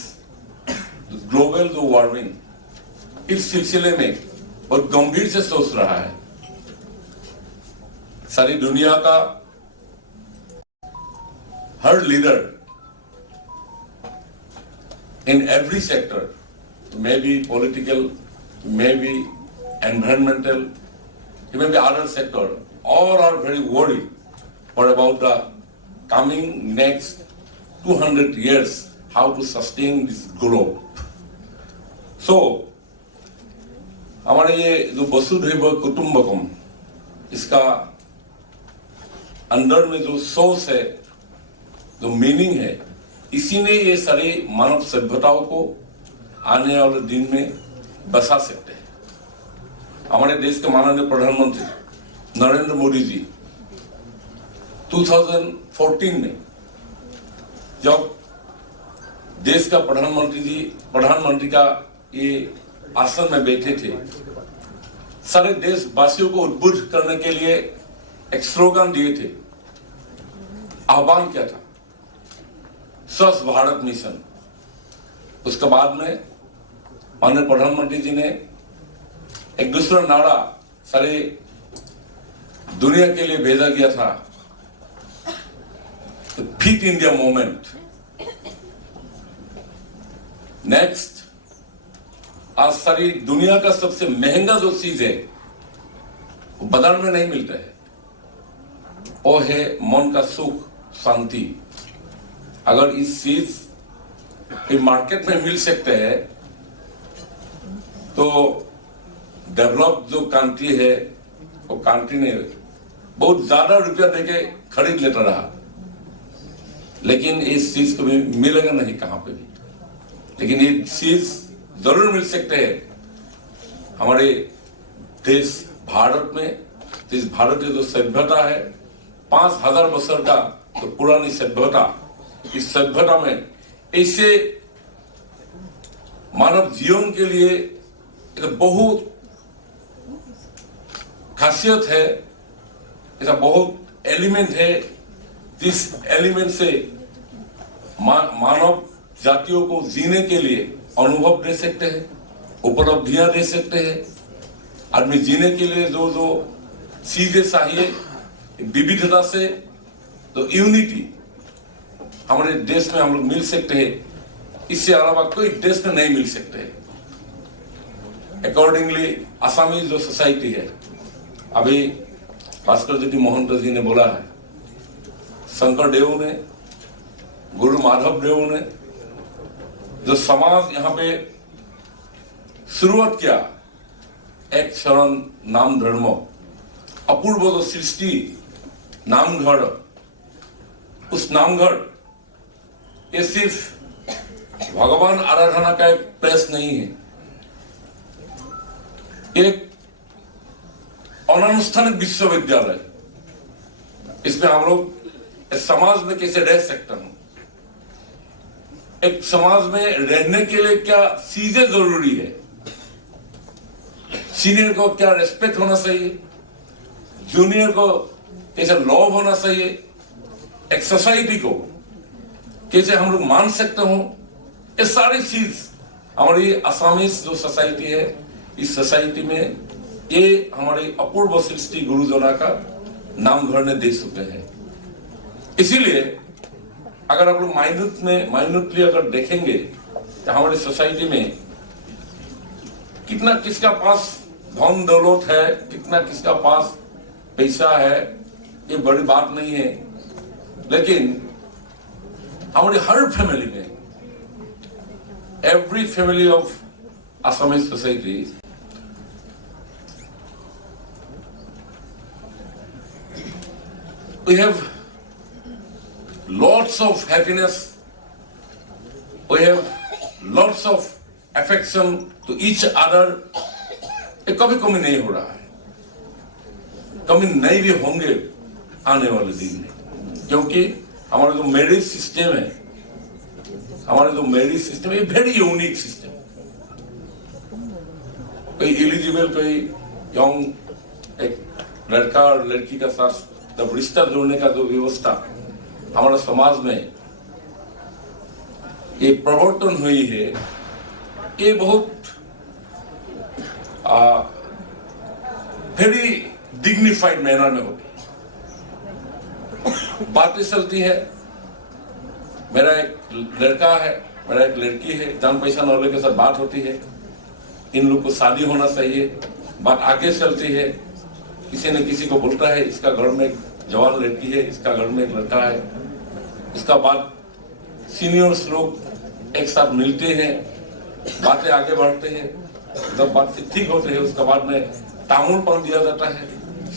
ग्लोबल जो वार्मिंग, इस सिलसिले में बहुत गंभीर से सोच रहा है। सारी दुनिया का हर leader in every sector, maybe political, maybe environmental, maybe other sector, all are very worried for about the coming next 200 years, how to sustain this globe. So, हमारे ये जो वसुधैव कुटुंबकम, इसका अंदर में जो सोच है, जो मीनिंग है, इसी ने ये सारी मानव सभ्यताओं को आने वाले दिन में बसा सकते हैं। हमारे देश के माननीय प्रधानमंत्री नरेंद्र मोदी जी 2014 में जब देश का प्रधानमंत्री का ये आसन में बैठे थे, सारे देशवासियों को उद्बुद्ध करने के लिए एक स्लोगन दिए थे, आह्वान किया था, स्वच्छ भारत मिशन। उसके बाद में माननीय प्रधानमंत्री जी ने एक दूसरा नारा सारी दुनिया के लिए भेजा गया था, फिट इंडिया मूवमेंट। नेक्स्ट, आज सारी दुनिया का सबसे महंगा जो चीज है वो बाजार में नहीं मिलता है, वो है मन का सुख, शांति। अगर इस चीज मार्केट में मिल सकते हैं तो डेवलप जो कंट्री है वो कंट्री ने बहुत ज्यादा रुपया देके खरीद लेता रहा, लेकिन इस चीज को भी मिलेगा नहीं कहां पे भी। लेकिन ये चीज जरूर मिल सकते हैं हमारे देश भारत में। इस भारत की जो सभ्यता है 5000 वर्ष का तो पुरानी सभ्यता, इस सभ्यता में ऐसे मानव जीवन के लिए एक बहुत खासियत है, ऐसा बहुत एलिमेंट है जिस एलिमेंट से मानव जातियों को जीने के लिए अनुभव दे सकते हैं, उपलब्धियां दे सकते हैं। आदमी जीने के लिए जो जो चीजें चाहिए विविधता से, तो यूनिटी हमारे देश में हम लोग मिल सकते हैं, इससे अलावा कोई देश में नहीं मिल सकते हैं। अकॉर्डिंगली असमी जो सोसाइटी है, अभी भास्कर ज्योति महंत जी ने बोला है, शंकर देव ने, गुरु माधव देव ने जो समाज यहाँ पे शुरुआत किया, एक शरण नाम धर्म, अपूर्व जो सृष्टि नामघर, उस नामघर ये सिर्फ भगवान आराधना का एक प्लेस नहीं है, एक अनानुष्ठानिक विश्वविद्यालय। इसमें हम लोग समाज में कैसे रह सकते हैं, एक समाज में रहने के लिए क्या चीजें जरूरी है, सीनियर को क्या रेस्पेक्ट होना चाहिए, जूनियर को कैसे लव होना चाहिए, एक सोसाइटी को कैसे हम लोग मान सकते हो, ये सारी चीज हमारी असमी जो सोसाइटी है, इस सोसाइटी में ये हमारे अपूर्व सृष्टि गुरुजना का नाम घर ने दे चुके हैं। इसीलिए अगर आप लोग माइन्यूटली अगर देखेंगे तो हमारी सोसाइटी में कितना किसका पास धन दौलत है, कितना किसका पास पैसा है, ये बड़ी बात नहीं है। लेकिन हमारी हर फैमिली में, every family of Assamese society, we have lots of happiness, we have lots of affection to each other। ये कभी कमी नहीं हो रहा है, कमी नहीं भी होंगे आने वाले दिन में, क्योंकि हमारा जो मैरिज सिस्टम है, वेरी यूनिक सिस्टम। कोई एलिजिबल कोई यंग एक लड़का और लड़की का साथ जब रिश्ता जोड़ने का जो व्यवस्था हमारे समाज में ये प्रवर्तन हुई है, ये बहुत वेरी डिग्निफाइड मैनर में होती है। बातें चलती है, मेरा एक लड़का है, मेरा एक लड़की है, जान पहचान वाले के साथ बात होती है, इन लोग को शादी होना चाहिए, बात आगे चलती है, किसी न किसी को बोलता है इसका घर में एक जवान लड़की है, इसका घर में एक लड़का है, उसका बाद सीनियर्स लोग एक साथ मिलते हैं, बातें आगे बढ़ते हैं, जब बातचीत ठीक होते हैं उसका बाद में तामुलपन दिया जाता है,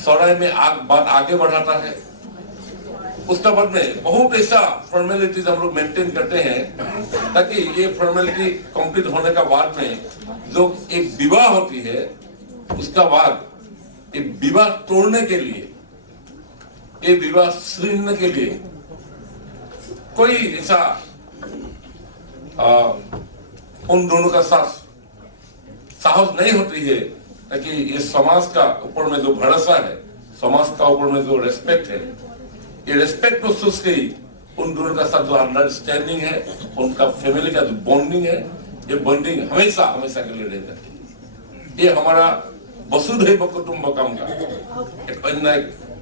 सौराय में बात आगे बढ़ाता है, उसका बाद में बहुत ऐसा फॉर्मेलिटीज हम लोग मेंटेन करते हैं ताकि ये फॉर्मेलिटी कंप्लीट होने का बाद में जो एक विवाह होती है उसका बाद एक विवाह तोड़ने के लिए, ये विवाह छीनने के लिए कोई ऐसा उन दोनों का साथ साहस नहीं होती है ताकि ये समाज का ऊपर में जो भरोसा है, समाज का ऊपर में जो रेस्पेक्ट है, ये रेस्पेक्ट को सोच के उन दोनों का साथ जो अंडरस्टैंडिंग है, उनका फैमिली का जो बॉन्डिंग है, ये बॉन्डिंग हमेशा हमेशा के लिए रहता है। ये हमारा वसुधैव कुटुंबकम का एक अन्य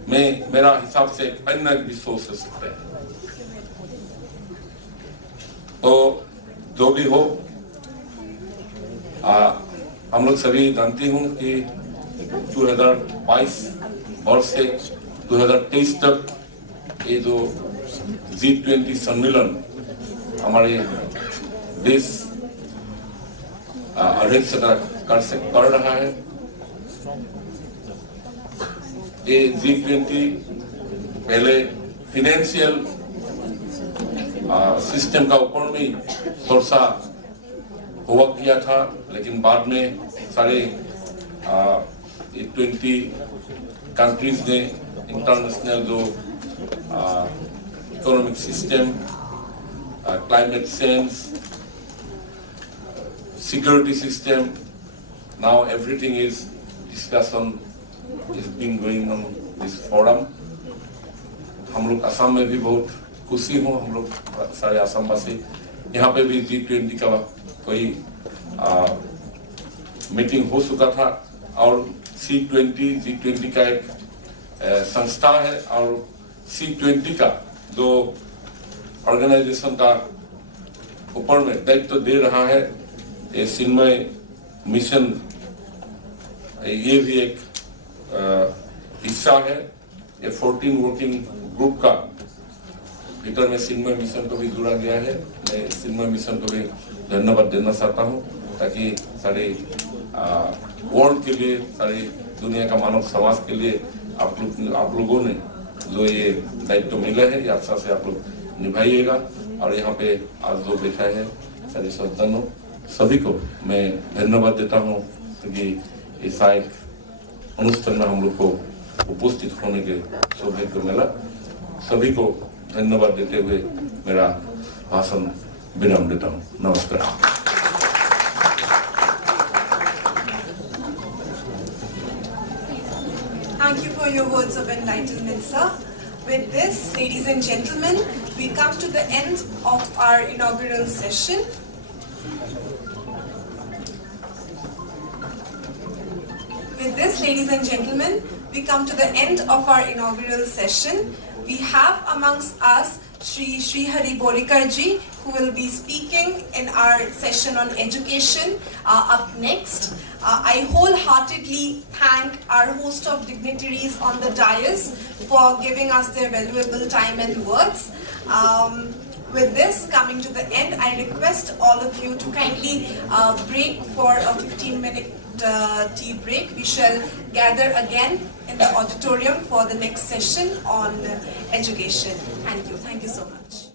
में मेरा हिसाब से एक अन्य विश्वास हो सकता है। तो जो भी हो, हम लोग सभी जानते हूं कि 2022 वर्ष से 2023 तक ये जो G20 सम्मेलन हमारे देश अध्यक्षता कर रहा है, ये G20 पहले फाइनेंशियल सिस्टम का ऊपर में चर्चा हुआ किया था, लेकिन बाद में सारे 20 कंट्रीज ने इंटरनेशनल जो economic system, climate change, security system, now everything is discussion is being going on this forum. हम लोग असम में भी बहुत खुशी हूँ, हम लोग सारे असम वासी, यहाँ पे भी G20 का कोई मीटिंग हो चुका था और G20 का एक संस्था है और G20 का जो ऑर्गेनाइजेशन का ऊपर में दायित्व दे रहा है ये चिन्मय मिशन, ये भी एक हिस्सा है। ये 14 वर्किंग ग्रुप का भीतर में चिन्मय मिशन को भी जुड़ा गया है। मैं चिन्मय मिशन को भी धन्यवाद देना चाहता हूँ ताकि सारे वर्ल्ड के लिए, सारी दुनिया का मानव समाज के लिए आप लोगों ने जो ये दायित्व मिला है ये अच्छा से आप लोग निभाइएगा। और यहाँ पे आज जो बैठा है सारे सज्जनों सभी को मैं धन्यवाद देता हूँ क्योंकि ऐसा एक अनुष्ठान में हम लोग को उपस्थित होने के सौभाग्य मिला। सभी को धन्यवाद देते हुए मेरा भाषण विराम देता हूँ। नमस्कार। Thank you for your words of enlightenment, sir. With this, ladies and gentlemen, we come to the end of our inaugural session. With this, ladies and gentlemen, we come to the end of our inaugural session. We have amongst us Shri Hari Borikarji, who will be speaking in our session on education up next. I wholeheartedly thank our host of dignitaries on the dais for giving us their valuable time and words. With this coming to the end, I request all of you to kindly break for a 15-minute tea break. We shall gather again in the auditorium for the next session on education. Thank you so much.